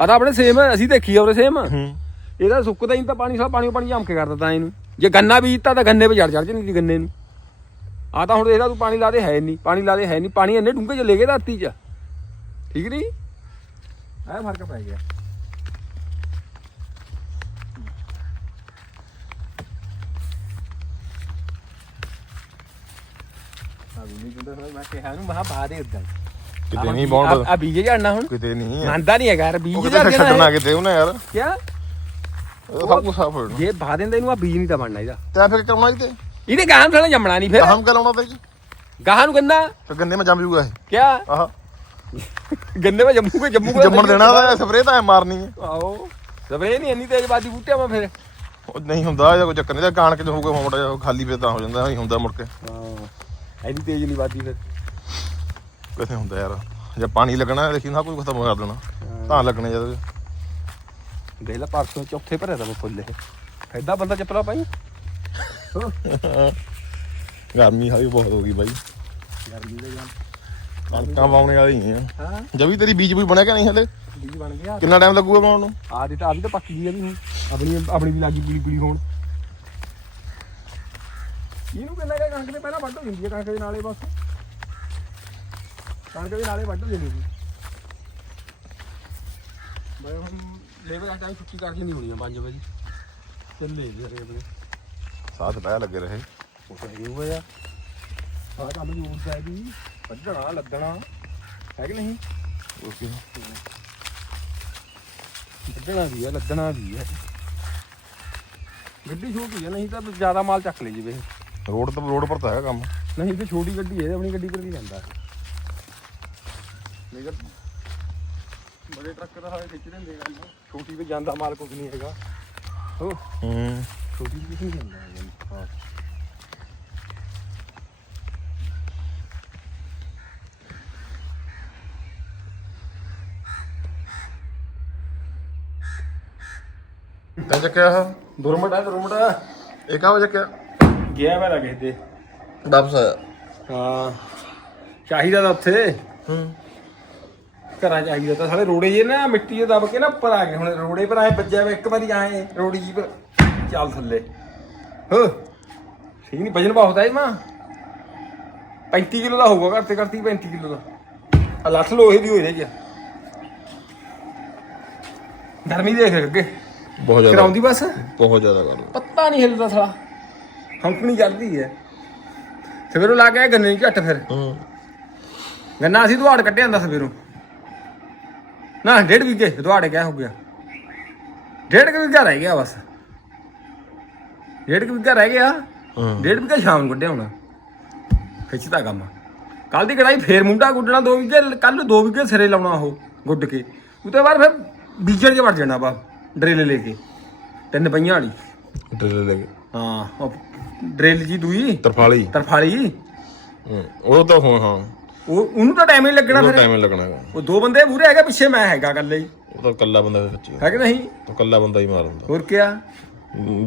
ਆ ਤਾਂ ਆਪਣੇ ਸੇਮ ਅਸੀਂ ਦੇਖੀ ਆ ਉਰੇ ਸੇਮ ਹੂੰ। ਇਹਦਾ ਸੁੱਕਦਾ ਹੀ ਤਾਂ ਪਾਣੀ ਸਾ ਪਾਣੀ ਪਾਣੀ ਜਮ ਕੇ ਕਰ ਦਿੱਤਾ ਇਹਨੂੰ। ਜੇ ਗੰਨਾ ਬੀਜਤਾ ਤਾਂ ਗੰਨੇ 'ਤੇ ਜੜ ਚੜ ਸੀ ਗੰਨੇ ਨੂੰ। ਆ ਤਾਂ ਹੁਣ ਇਹਦਾ ਤੂੰ ਪਾਣੀ ਲਾ ਦੇ ਹੈ ਨਹੀਂ। ਪਾਣੀ ਲਾ ਦੇ ਹੈ ਨਹੀਂ। ਪਾਣੀ ਇੰਨੇ ਡੂੰਘੇ ਚ ਲੈ ਗਏ ਧਰਤੀ 'ਚ। ਠੀਕ ਨਹੀਂ? ਐ ਫ਼ਰਕ ਪੈ ਗਿਆ। ਨਹੀਂ ਦਿੰਦਾ ਮੈਂ ਕਿਹਾ ਨੂੰ ਮਹਾ ਪਾ ਦੇ ਉਦਾਂ ਕਿਤੇ ਨਹੀਂ ਬੌਂਡ ਆ ਬੀਜੇ ਜਾਣਾ ਹੁਣ। ਕਿਤੇ ਨਹੀਂ। ਮੰਨਦਾ ਨਹੀਂ ਹੈਗਾ ਯਾਰ ਬੀਜ ਉਹ ਜਾ ਕਿਤੇ ਛੱਡਣਾ ਕਿਤੇ ਉਹਨੇ ਯਾਰ। ਉਹ ਸਭ ਕੁਝ ਸਾਫ਼ ਹੋਣਾ ਜੇ ਪਾ ਦਿੰਦਾ ਇਹਨੂੰ ਆ ਬੀਜ ਨਹੀਂ ਤਾਂ ਬਣਨਾ ਇਹਦਾ। ਤੈਂ ਫਿਰ ਕਰਨਾ ਜੀ ਤੇ ਇਹਦੇ ਗਾਹਾਂ ਥਲੇ ਜੰਮਣਾ ਨਹੀਂ ਫਿਰ। ਹਮ ਕਰ ਲਾਉਣਾ ਤੇ ਜੀ? ਗਾਹਾਂ ਨੂੰ ਗੰਨਾ ਤੇ ਗੰਨੇ ਮੈਂ ਜੰਮ ਜੂਗਾ ਇਹ। ਕਿਆ? ਆਹ। ਗੰਨੇ ਵਿੱਚ ਜੰਮੂਗੇ ਜੰਮੂਗੇ ਜੰਮਣ ਦੇਣਾ ਤਾਂ ਸਪਰੇਅ ਤਾਂ ਮਾਰਨੀ ਹੈ ਆਓ ਸਪਰੇ ਨਹੀਂ ਇੰਨੀ ਤੇਜ਼ ਬਾਦੀ ਬੂਟਿਆਂ ਮੈਂ ਫਿਰ। ਉਹ ਨਹੀਂ ਹੁੰਦਾ ਜਾਂ ਕੋਈ ਚੱਕਰ ਨਹੀਂ ਤਾਂ ਕਾਣਕ ਚ ਹੋਊਗਾ ਜਿਹਾ ਖਾਲੀ ਫੇਰ ਤਾਂ ਹੋ ਜਾਂਦਾ ਨਹੀਂ ਹੁੰਦਾ ਮੁੜ ਕੇ। ਹਾਂ। ਇੰਨੀ ਤੇਜ਼ ਨਹੀਂ ਬਾਦੀ ਫਿਰ। ਕਿੱਥੇ ਹੁੰਦਾ ਯਾਰ? ਜੇ ਪਾਣੀ ਲੱਗਣਾ ਦੇਖੀ ਨਾ ਕੋਈ ਖਤਮ ਕਰ ਦੇਣਾ। ਤਾਂ ਲੱਗਣੇ ਜਦ ਦੇਖ ਲੈ ਪਰਸੋਂ ਚੌਥੇ ਭਰਿਆ ਤਾਂ ਫੁੱਲ ਇਹ। ਐਡਾ ਬੰਦਾ ਚੱਪਲਾ ਪਾਈ ਗਰਮੀ ਹਾਲੀ ਬਹੁਤ ਹੋ ਗਈ ਬਾਈ। ਗਰਮੀ ਦੇ ਜਾਂ ਕਣਕਾਂ ਪਾਉਣੇ ਵਾਲੀ ਆ। ਹਾਂ। ਜਵੀ ਤੇਰੀ ਬੀਜ ਵੀ ਬਣਿਆ ਕਿ ਨਹੀਂ ਹਲੇ? ਬੀਜ ਬਣ ਗਿਆ। ਕਿੰਨਾ ਟਾਈਮ ਲੱਗੂਗਾ ਪਾਉਣ ਨੂੰ? ਆ ਦੀ ਤਾਂ ਆ ਵੀ ਤਾਂ ਪੱਕੀ ਗਈ ਆ ਵੀ ਹੁਣ। ਆਪਣੀ ਆਪਣੀ ਵੀ ਲੱਗੀ ਪੂਰੀ ਪੂਰੀ ਹੋਣ। ਇਹਨੂੰ ਕਹਿੰਦਾ ਕਿ ਕਣਕ ਦੇ ਪਹਿਲਾਂ ਵੱਢ ਹੋ ਜਾਂਦੀ ਹੈ ਕਣਕ ਦੇ ਨਾਲੇ ਬਸ। ਕਣਕ ਦੇ ਨਾਲੇ ਵੱਢ ਹੋ ਜਾਂਦੀ ਸੀ ਬਈ ਹੁਣ ਲੇਬਰ ਆ ਟਾਈਮ ਛੁੱਟੀ ਕਰਕੇ ਨਹੀਂ ਹੋਣੀ ਆ 5 ਵਜੇ ਚੱਲੇ ਜੀ ਅਰੇ ਅਰੇ ਸਾਥ ਬਹਿ ਲੱਗੇ ਰਹੇ। ਉਹ ਤਾਂ ਇਹ ਹੋਇਆ। ਆ ਕੰਮ ਯੂਜ਼ ਹੈ ਜੀ ਵੱਢਣਾ ਲੱਦਣਾ ਹੈ ਕਿ ਨਹੀਂ? ਓਕੇ ਵੱਢਣਾ ਵੀ ਹੈ ਲੱਦਣਾ ਵੀ ਹੈ। ਗੱਡੀ ਛੋਟੀ ਹੈ ਨਹੀਂ ਤਾਂ ਜ਼ਿਆਦਾ ਮਾਲ ਚੱਕ ਲਈ ਜਿਵੇਂ ਰੋਡ ਤੇ ਰੋਡ ਪਰ ਤਾਂ ਹੈਗਾ ਕੰਮ। ਨਹੀਂ ਤੇ ਛੋਟੀ ਗੱਡੀ ਹੈ ਆਪਣੀ ਗੱਡੀ ਪਰ ਨਹੀਂ ਜਾਂਦਾ। ਨਹੀਂ ਤਾਂ ਬੜੇ ਟਰੱਕ ਦਾ ਹਾਲੇ ਖਿੱਚ ਲੈਂਦੇ ਕੰਮ ਛੋਟੀ ਤੇ ਜਾਂਦਾ ਮਾਲ ਕੁਝ ਨਹੀਂ ਹੈਗਾ। ਹੋ ਹੂੰ। ਛੋਟੀ ਵੀ ਨਹੀਂ ਜਾਂਦਾ। ਹਾਂ ਤੈਂ ਚੱਕਿਆ? ਦੁਰਮਟ ਹੈ ਦੁਰਮਟ। ਇਹ ਕਾਹ ਚੱਕਿਆ? ਗਿਆ ਮੈਂ ਲੱਗੇ ਤੇ ਵਾਪਸ ਆਇਆ। ਹਾਂ ਚਾਹੀਦਾ ਤਾਂ ਉੱਥੇ। ਹੂੰ। ਘਰਾਂ ਚਾਹੀਦਾ ਤਾਂ ਸਾਰੇ ਰੋੜੇ ਜੇ ਨਾ ਮਿੱਟੀ ਦੇ ਦਬ ਕੇ ਨਾ ਉੱਪਰ ਆ ਗਏ। ਹੁਣ ਰੋੜੇ ਪਰ ਆਏ ਵੱਜਿਆ ਵਾ ਇੱਕ ਵਾਰੀ ਆਏ ਰੋੜੀ ਜੀ ਪਰ ਚੱਲ ਥੱਲੇ। ਹੋ। ਠੀਕ ਨਹੀਂ ਵਜਨ ਬਹੁਤ ਹੈ ਮਾਂ। 35 ਕਿਲੋ ਦਾ ਹੋਊਗਾ ਘਰ ਤੇ ਕਰਤੀ 35 ਕਿਲੋ ਦਾ। ਆ ਲੱਠ ਲੋਹੇ ਦੀ ਹੋ ਰਹੀ ਆ। ਗਰਮੀ ਦੇਖ ਅੱਗੇ। ਬਹੁਤ ਜ਼ਿਆਦਾ। ਕਰਾਉਂਦੀ ਬਸ? ਬਹੁਤ ਜ਼ਿਆਦਾ ਕਰ ਪੱਤਾ ਨਹੀਂ ਹਿੱਲਦਾ ਸਾਲਾ। ਹੰਕਣੀ ਚੱਲਦੀ ਹੈ। ਸਵੇਰੋਂ ਲਾ ਕੇ ਆਏ ਗੰਨੇ ਦੀ ਝੱਟ ਫਿਰ। ਹੂੰ। ਗੰਨਾ ਅਸੀਂ ਦੁਹਾੜ ਕੱਢਿਆ ਹੁੰਦਾ ਸਵੇਰੋਂ। ਨਾ ਡੇਢ ਵਿਗੇ ਦੁਹਾੜ ਕਿਆ ਹੋ ਗਿਆ? ਡੇਢ ਕੁ ਵਿਗਾ ਰਹਿ ਗਿਆ ਬਸ। ਡੇਢ ਕੁ ਵਿਗਾ ਰਹਿ ਗਿਆ। ਹੂੰ। ਡੇਢ ਵਿਗਾ ਸ਼ਾਮ ਨੂੰ ਕੱਢਿਆ ਹੋਣਾ। ਖਿੱਚਦਾ ਕੰਮ। ਕੱਲ ਦੀ ਕੜਾਈ ਫੇਰ ਮੁੰਡਾ ਗੁੱਡਣਾ ਦੋ ਵਿਗੇ ਕੱਲ ਨੂੰ ਦੋ ਵਿਗੇ ਸਿਰੇ ਲਾਉਣਾ ਉਹ ਗੁੱਡ ਕੇ। ਉਤੇ ਬਾਅਦ ਫਿਰ ਬੀਜਣ ਚ ਵੜ ਜਾਣਾ ਬਾ ਡਰਿਲ ਲੈ ਕੇ। ਤਿੰਨ ਪਈਆਂ ਵਾਲੀ। ਡਰਿਲ ਲੈ ਕੇ। ਹਾਂ ਉਹ ਡਰਿਲ ਜੀ ਦੂਈ? ਤਰਫਾਲੀ। ਤਰਫਾਲੀ? ਹੂੰ ਉਹ ਤਾਂ ਹੁਣ ਹਾਂ। ਉਹ ਉਹਨੂੰ ਤਾਂ ਟਾਈਮ ਹੀ ਲੱਗਣਾ ਉਹ ਫਿਰ। ਟਾਈਮ ਲੱਗਣਾ ਹੈਗਾ। ਉਹ ਦੋ ਬੰਦੇ ਮੂਰੇ ਹੈਗਾ ਪਿੱਛੇ ਮੈਂ ਹੈਗਾ ਇਕੱਲੇ ਹੀ। ਉਹ ਤਾਂ ਕੱਲਾ ਬੰਦਾ ਸੱਚੀ ਹੈ ਕਿ ਨਹੀਂ? ਉਹ ਕੱਲਾ ਬੰਦਾ ਹੀ ਮਾਰ ਹੁੰਦਾ ਹੋਰ ਕਿਆ?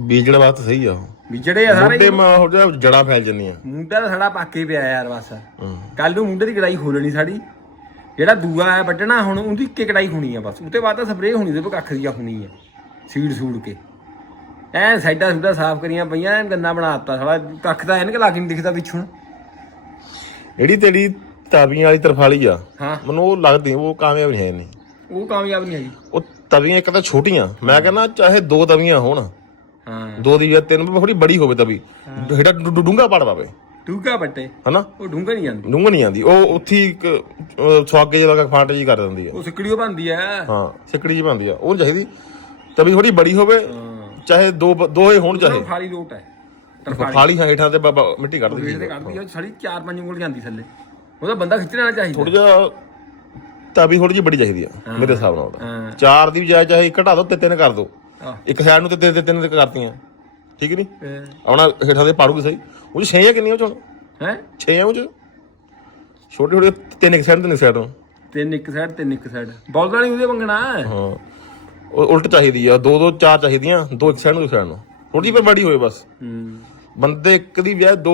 ਬੀਜਣ ਵਾਸਤੇ ਸਹੀ ਆ ਉਹ। ਆ ਸਾਰੇ ਮੁੰਡੇ ਮਾ ਹੋ ਜਾ ਜੜਾਂ ਫੈਲ ਜਾਂਦੀਆਂ। ਮੁੰਡਾ ਤਾਂ ਸਾਡਾ ਪਾਕੇ ਪਿਆ ਯਾਰ ਬਸ। ਹੂੰ। ਕੱਲ ਨੂੰ ਮੁੰਡੇ ਦੀ ਕੜਾਈ ਖੋਲਣੀ ਸਾਡੀ। ਜਿਹੜਾ ਦੂਆ ਹੈ ਵੱਢਣਾ ਹੁਣ ਉਹਦੀ ਇੱਕੇ ਕੜਾਈ ਹੋਣੀ ਆ ਬਸ। ਉਤੇ ਬਾਅਦ ਤਾਂ ਸਪਰੇਅ ਹੋਣੀ ਤੇ ਕੱਖ ਦੀ ਹੋਣੀ ਆ। ਸੀੜ ਸੂੜ ਕੇ। ਐ ਸਾਈਡਾਂ ਸੁਡਾ ਸਾਫ਼ ਕਰੀਆਂ ਪਈਆਂ ਐਨ ਗੰਨਾ ਬਣਾਤਾ ਸਾਲਾ। ਕੱਖ ਤਾਂ ਐਨਕ ਲਾ ਕੇ ਨਹੀਂ ਦਿਖਦਾ ਪਿੱਛੋਂ। ਜਿਹੜੀ ਤੇਰੀ ਤਵੀਆਂ ਵਾਲੀ ਤਰਫਾਲੀ ਆ ਹਾਂ। ਮੈਨੂੰ ਉਹ ਲੱਗਦੀ ਉਹ ਕਾਮਯਾਬ ਨਹੀਂ ਹੈ ਨਹੀਂ ਉਹ ਕਾਮਯਾਬ ਨਹੀਂ ਹੈਗੀ। ਉਹ ਤਵੀਆਂ ਇੱਕ ਤਾਂ ਛੋਟੀਆਂ ਮੈਂ ਕਹਿੰਦਾ ਚਾਹੇ ਦੋ ਤਵੀਆਂ ਹੋਣ ਹਾਂ। ਦੋ ਦੀ ਜਾਂ ਤਿੰਨ ਵੀ ਥੋੜੀ ਬੜੀ ਹੋਵੇ ਤਵੀ। ਹੇਠਾਂ ਡੂ- ਡੂੰਘਾ ਪੜ ਪਾਵੇ ਟੂਕਾ ਬੱਟੇ ਹਨਾ? ਉਹ ਡੂੰਘਾ ਨਹੀਂ ਜਾਂਦੀ ਡੂੰਘਾ ਨਹੀਂ ਆਂਦੀ ਉਹ ਉੱਥੀ ਇੱਕ ਸੁਆਗੇ ਜਿਹਾ ਫਾਂਟ ਜੀ ਕਰ ਦਿੰਦੀ ਆ। ਉਹ ਸਿੱਕੜੀਓ ਬਣਦੀ ਆ। ਹਾਂ ਸਿੱਕੜੀ ਜੀ ਬਣਦੀ ਆ। ਉਹ ਚਾਹੀਦੀ। ਤਵੀ ਥੋੜੀ ਬੜੀ ਹੋਵੇ। ਚਾਹੇ ਦੋ ਦੋ ਹੀ ਹੋਣ ਚਾਹੇ। ਫਾਲੀ ਲੋਟ ਹੈ। ਤਰਫਾਲੀ। ਫਾਲੀ ਹਾਂ ਹੇਠਾਂ ਤੇ ਬ- ਬ- ਮਿੱਟੀ ਕੱਢ ਵੇੜ ਦਿੰਦੀ ਤੇ ਕੱਢਦੀ ਆ ਸਾਡੀ 4-5 ਉਂਗਲ ਜਾਂਦੀ ਥੱਲੇ। ਉਹਦਾ ਬੰਦਾ ਖਿੱਚ ਲੈਣਾ ਚਾਹੀਦਾ। ਥੋੜਾ ਜਿਹਾ ਤਵੀ ਥੋੜੀ ਜਿਹੀ ਬੜੀ ਚਾਹੀਦੀ ਆ ਮੇਰੇ ਹਿਸਾਬ ਨਾਲ ਤਾਂ। ਹਾਂ। ਚਾਰ ਦੀ ਬਜਾਏ ਚਾਹੇ ਘਟਾ ਦੋ ਤੇ ਤਿੰਨ ਕਰ ਦੋ। ਆਹ, ਇੱਕ ਸਾਈਡ ਨੂੰ ਤੇ ਤਿੰਨ ਤੇ ਤਿੰਨ ਤੇ ਕਰਤੀਆਂ। ਠੀਕ ਨਹੀਂ ਆਪਣਾ ਹੇਠਾਂ ਦੇ ਪਾੜੂਗੀ ਸਹੀ। ਉਹ 6 ਆ ਕਿੰਨੀਆਂ ਉਹ ਚ? ਹੈਂ? 6 ਆ ਉਹ ਚ? ਛੋਟੇ ਛੋਟੇ ਤਿੰਨ ਇੱਕ ਸਾਈਡ ਤੇ ਇੱਕ ਸਾਈਡ ਨੂੰ ਤਿੰਨ ਇੱਕ ਸਾਈਡ ਤਿੰਨ ਇੱਕ ਸਾਈਡ ਬੌਲਦਾ ਨਹੀਂ ਉਹਦੇ ਮੰਗਣਾ ਹਾਂ। ਉਲਟ ਚਾਹੀਦੀ ਆ ਦੋ ਦੋ ਚਾਰ ਚਾਹੀਦੀਆਂ ਦੋ ਇੱਕ ਸਾਈਡ ਨੂੰ ਇੱਕ ਸਾਈਡ ਨੂੰ। ਥੋੜੀ ਜਿਹੀ ਪਰ ਬੜੀ ਹੋਏ ਬਸ। ਬੰਦੇ ਇੱਕ ਦੀ ਵਿਆਹ ਦੋ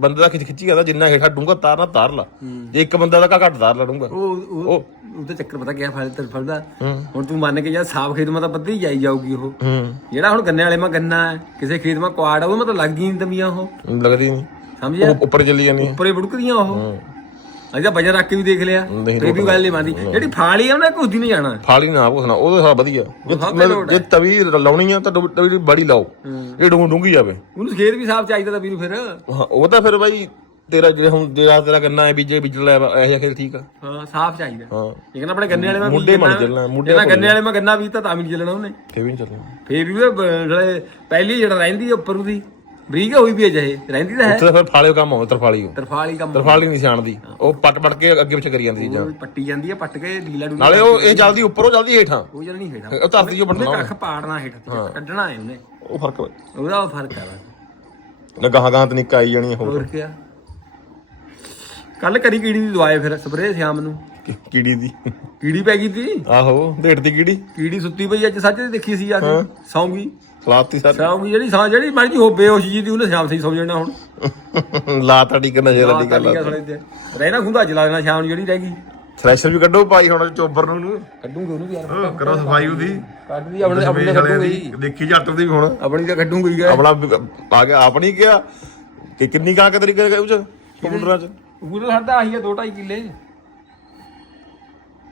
ਬੰਦੇ ਦਾ ਖਿੱਚ ਖਿੱਚੀ ਕਰਦਾ ਜਿੰਨਾ ਹੇਠਾਂ ਡੂੰਗਾ ਤਾਰਨਾ ਤਾਰ ਲਾ। ਜੇ ਇੱਕ ਬੰਦਾ ਦਾ ਘੱਟ ਤਾਰ ਲਾ ਡੂੰਗਾ ਉਹ ਉਹ ਉਹਦਾ ਚੱਕਰ ਪਤਾ ਕਿਆ ਫਲ ਤੇ ਫਲਦਾ ਹੁਣ ਤੂੰ ਮੰਨ ਕੇ ਜਾ ਸਾਫ਼ ਖੇਤ ਮਾ ਤਾਂ ਵੱਧੀ ਜਾਈ ਜਾਊਗੀ ਉਹ। ਜਿਹੜਾ ਹੁਣ ਗੰਨੇ ਵਾਲੇ ਮਾ ਗੰਨਾ ਹੈ ਕਿਸੇ ਖੇਤ ਮਾ ਕੁਆੜ ਆ ਉਹ ਮਤਲਬ ਲੱਗਦੀ ਨਹੀਂ ਤਮੀਆਂ ਉਹ। ਲੱਗਦੀ ਨਹੀਂ ਸਮਝਿਆ? ਉੱਪਰ ਚੱਲੀ ਜਾਂਦੀ। ਉੱਪਰੇ ਬੁੜਕਦੀਆਂ ਉਹ। ਅਜਾ ਵਜਨ ਰੱਖ ਕੇ ਵੀ ਦੇਖ ਲਿਆ। ਨਹੀਂ, ਤੇ ਵੀ ਗੱਲ ਨਹੀਂ ਮੰਨਦੀ ਜਿਹੜੀ ਫਾਲੀ ਆ ਉਹਨੇ ਕੁਝ ਨਹੀਂ ਜਾਣਾ। ਫਾਲੀ ਨਾ ਪੁੱਛਣਾ ਉਹਦੇ ਸਾਹ ਵਧੀਆ। ਜੇ ਲੋੜ ਜੇ ਤਵੀ ਲਾਉਣੀ ਆ ਤਾਂ ਡੁ- ਤਵੀ ਬੜੀ ਲਾਓ। ਇਹ ਡੂੰ ਡੂੰਗੀ ਜਾਵੇ। ਉਹਨੂੰ ਖੇਤ ਵੀ ਸਾਫ਼ ਚਾਹੀਦਾ ਤਾਂ ਵੀਰੂ ਫਿਰ। ਹਾਂ ਉਹ ਤਾਂ ਫਿਰ ਬਾਈ ਤੇਰਾ ਜਿਹੜੇ ਹੁਣ ਜਿਹੜਾ ਤੇਰਾ ਗੰਨਾ ਹੈ ਬੀਜੇ ਬੀਜ ਲੈ ਇਹ ਜਿਹਾ ਖੇਤ ਠੀਕ ਆ। ਹਾਂ ਸਾਫ਼ ਚਾਹੀਦਾ। ਹਾਂ। ਇਹ ਕਹਿੰਦਾ ਆਪਣੇ ਗੰਨੇ ਵਾਲੇ ਮੈਂ ਮੁੰਡੇ ਬਣ ਚੱਲਣਾ, ਮੁੰਡੇ ਮੁੰਡੇ ਗੰਨੇ ਵਾਲੇ ਮੈਂ ਗੰਨਾ ਵੀ ਤਾਂ ਤਾਂ ਵੀ ਨਹੀਂ ਚੱਲਣਾ ਉਹਨੇ। ਫੇਰ ਵੀ ਨਹੀਂ ਚੱਲਣਾ। ਫੇਰ ਵੀ ਉਹ ਬ- ਜਿਹੜੇ ਪਹਿਲੀ ਜਿਹੜਾ ਰਹਿੰਦੀ ਉੱਪਰ ਉਹਦੀ। ਬਰੀਕ ਹੋਈ ਵੀ ਹੈ ਜਹੇ ਰਹਿੰਦੀ ਤਾਂ ਹੈ। ਉੱਥੇ ਤਾਂ ਫਿਰ ਫਾਲਿਓ ਕੰਮ ਹੋਵੇ ਤਰਫਾਲੀ ਉਹ। ਤਰਫਾਲੀ ਕੰਮ ਤਰਫਾਲੀ ਨਹੀਂ ਸਿਆਣਦੀ ਉਹ ਪੱਟ ਪੱਟ ਕੇ ਅੱਗੇ ਪਿੱਛੇ ਕਰੀ ਜਾਂਦੀ ਚੀਜ਼ਾਂ। ਉਹ ਪੱਟੀ ਜਾਂਦੀ ਹੈ ਪੱਟ ਕੇ ਢੀਲਾ ਡੂਲਾ ਨਾਲੇ ਉਹ ਇਹ ਚੱਲਦੀ ਉੱਪਰ ਚੱਲਦੀ ਹੇਠਾਂ। ਉਹ ਜਲ ਨਹੀਂ ਹੇਠਾਂ। ਉਹ ਧਰਤੀ 'ਚੋਂ ਉਹਨੇ। ਕੱਖ ਪਾੜਨਾ ਹੇਠ ਕੱਢਣਾ ਹੈ। ਉਹਨੇ ਉਹ ਫ਼ਰਕ ਉਹਦਾ ਉਹ ਫ਼ਰਕ ਆ ਨਾ ਗਾਹਾਂ ਗਾਹਾਂ ਤਨਿਕਾ ਆਈ ਜਾਣੀ ਹੋਰ। ਹੋਰ ਕੀ ਕੱਲ ਕਰੀ ਕੀੜੀ ਦੀ ਦਵਾਈ ਫਿਰ ਸਪਰੇਅ ਸ਼ਾਮ ਨੂੰ। ਕੀੜੀ ਦੀ? ਕੀੜੀ ਪੈ ਗਈ ਤੀ? ਆਹੋ ਢੇਡ ਦੀ ਕੀੜੀ। ਕੀੜੀ ਸੁੱਤੀ ਪਈ ਅੱਜ ਸੱਚ ਦੇਖੀ ਸੀ ਆ ਕੇ ਸੌਂਗੀ ਖਲਾਤੀ ਸਰ ਸੌਂਗੀ ਜਿਹੜੀ ਸਾਂ ਜਿਹੜੀ ਮਾੜੀ ਜੀ ਹੋ ਬੇਹੋਸ਼ ਜੀ ਦੀ ਉਹਨੇ ਸ਼ਾਮ ਸੇ ਸੌ ਜਾਣਾ ਹੁਣ। ਲਾ ਤਾਂ ਟਿਕ ਨਸ਼ੇ ਦਾ ਟਿਕਾ ਲਾ ਰਹਿਣਾ ਖੁੰਦਾ ਜਲਾ ਦੇਣਾ ਸ਼ਾਮ ਨੂੰ ਜਿਹੜੀ ਰਹਿ ਗਈ। ਥ੍ਰੈਸ਼ਰ ਵੀ ਕੱਢੋ ਭਾਈ ਹੁਣ ਚੋਬਰ ਨੂੰ। ਨੂੰ ਕੱਢੂਗੇ ਉਹਨੂੰ ਵੀ ਯਾਰ। ਕਰੋ ਸਫ਼ਾਈ ਉਹਦੀ। ਕੱਢਦੀ ਆਪਣੇ ਆਪਣੀ ਕੱਢੂਗੀ। ਦੇਖੀ ਜੱਟ ਦੀ ਵੀ ਹੁਣ। ਆਪਣੀ ਤਾਂ ਕੱਢੂਗੀ ਗਾ ਆਪਣਾ ਵੀ ਆ ਗਿਆ ਆਪਣੀ ਕਿਹਾ ਕਿ ਕਿੰਨੀ ਕਾਂ ਕਦਰੀ ਕਰੇ ਉਹ ਚ? ਕੰਪਿਊਟਰਾਂ ਚ? ਸਾਡਾ ਆਹੀ ਆ 2.5 ਕਿੱਲੇ।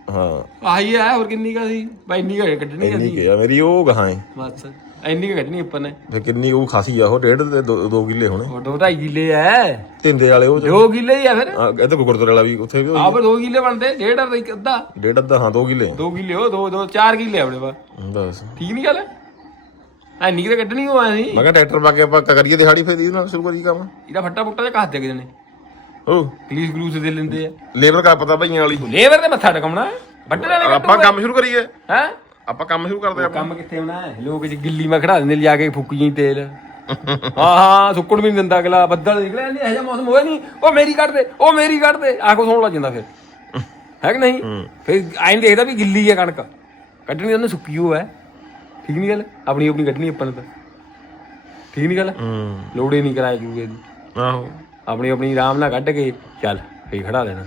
ਹਾਂ। ਆਹੀ ਆ ਹੋਰ ਕਿੰਨੀ ਕਾ ਸੀ? ਬਾਈ ਇੰਨੀ ਕੁ ਕੱਢਣੀ ਇੰਨੀ ਅਸੀਂ। ਕਿਹਾ ਮੇਰੀ ਉਹ ਗਾਹਾਂ ਹੈ ਬਸ। ਇੰਨੀ ਕੁ ਕੱਢਣੀ ਆਪਾਂ ਨੇ। ਫੇ ਕਿੰਨੀ ਉਹ ਖਾਸੀ ਆ ਉਹ ਡੇਢ ਤੇ 2 ਕਿੱਲੇ ਹੋਣੇ। ਉਹ 2.5 ਕਿੱਲੇ ਐ ਤਿੰਦੇ ਵਾਲੇ ਉਹ ਚ 2 ਕਿੱਲੇ ਹੀ ਆ ਫਿਰ। ਆ, ਇਹ ਤਾਂ ਗੁਰਦੁਆਰੇ ਵਾਲਾ ਵੀ ਉੱਥੇ ਵੀ ਆਪ 2 ਕਿੱਲੇ ਬਣਦੇ ਡੇਢ ਅਰ ਇੱਕ ਅੱਧਾ। ਡੇਢ ਅੱਧਾ ਹਾਂ 2 ਕਿੱਲੇ। 2 ਕਿੱਲੇ ਉਹ 2 2 4 ਕਿੱਲੇ ਆਪਣੇ ਪਾ ਬਸ। ਠੀਕ ਨਹੀਂ ਗੱਲ? ਐ ਨਿੱਕੀ ਤਾਂ ਕੱਢਣੀ ਹੋ ਆਇਆ ਸੀ ਮੈਂ ਕਿਹਾ ਟਰੈਕਟਰ ਪਾ ਕੇ ਆਪਾਂ ਕਰੀਏ ਦਿਹਾੜੀ ਫੇਰ ਇਹਦੇ ਨਾਲ ਸ਼ੁਰੂ ਕਰੀਏ ਕੰਮ। ਇਹਦਾ ਫੱਟਾ ਫੁੱਟਾ ਜਿਹਾ ਕੱਸ ਦੇ ਕਿਤੇ ਨੇ। ਉਹ ਗਲੀਸ ਗਲੂਸ ਦੇ ਲੈਂਦੇ ਆ। ਲੇਬਰ ਕਾ ਪਤਾ ਭਈਆਂ ਵਾਲੀ। ਲੇਬਰ ਤੇ ਮੱਥਾ ਵਾਲੇ ਆਪਾਂ ਕੰਮ ਸ਼ੁਰੂ ਕਰੀਏ। ਹੈ? ਆਪਾਂ ਕੰਮ ਸ਼ੁਰੂ ਕਰਦੇ ਆਪਾਂ। ਕੰਮ ਕਿੱਥੇ ਹੋਣਾ? ਹੈ ਲੋਕ ਜੀ ਗਿੱਲੀ ਮੈਂ ਖੜਾ ਦਿੰਦੇ ਲਿਆ ਕੇ ਫੁੱਕ ਜੀ ਤੇਲ। ਹਾਂ ਹਾਂ ਸੁੱਕਣ ਵੀ ਨਹੀਂ ਦਿੰਦਾ ਅਗਲਾ ਬੱਦਲ ਨਿਕਲਿਆ ਨਹੀਂ ਇਹੋ ਜਿਹਾ ਮੌਸਮ ਹੋਇਆ ਨਹੀਂ ਉਹ ਮੇਰੀ ਕੱਢ ਦੇ ਉਹ ਮੇਰੀ ਕੱਢ ਦੇ। ਆ ਕੋ ਸੌਣ ਲੱਗ ਜਾਂਦਾ ਫਿਰ। ਹੈ ਕਿ ਨਹੀਂ? ਫਿਰ ਐਂ ਦੇਖਦਾ ਵੀ ਗਿੱਲੀ ਹੈ ਕਣਕ। ਕੱਢਣੀ ਉਹਨੇ ਸੁੱਕੀ ਹੋ ਹੈ। ਠੀਕ ਨਹੀਂ ਗੱਲ? ਆਪਣੀ ਆਪਣੀ ਕੱਢਣੀ ਆਪਾਂ ਨੇ ਤਾਂ। ਠੀਕ ਨਹੀਂ ਗੱਲ? ਹੂੰ। ਲੋੜੇ ਨਹੀਂ ਕਰਾਏ ਜੂਗੇ। ਦੀ ਆਹੋ। ਆਪਣੀ ਆਪਣੀ ਆਰਾਮ ਨਾਲ ਕੱਢ ਕੇ ਚੱਲ ਫੇਰ ਖੜਾ ਦੇਣਾ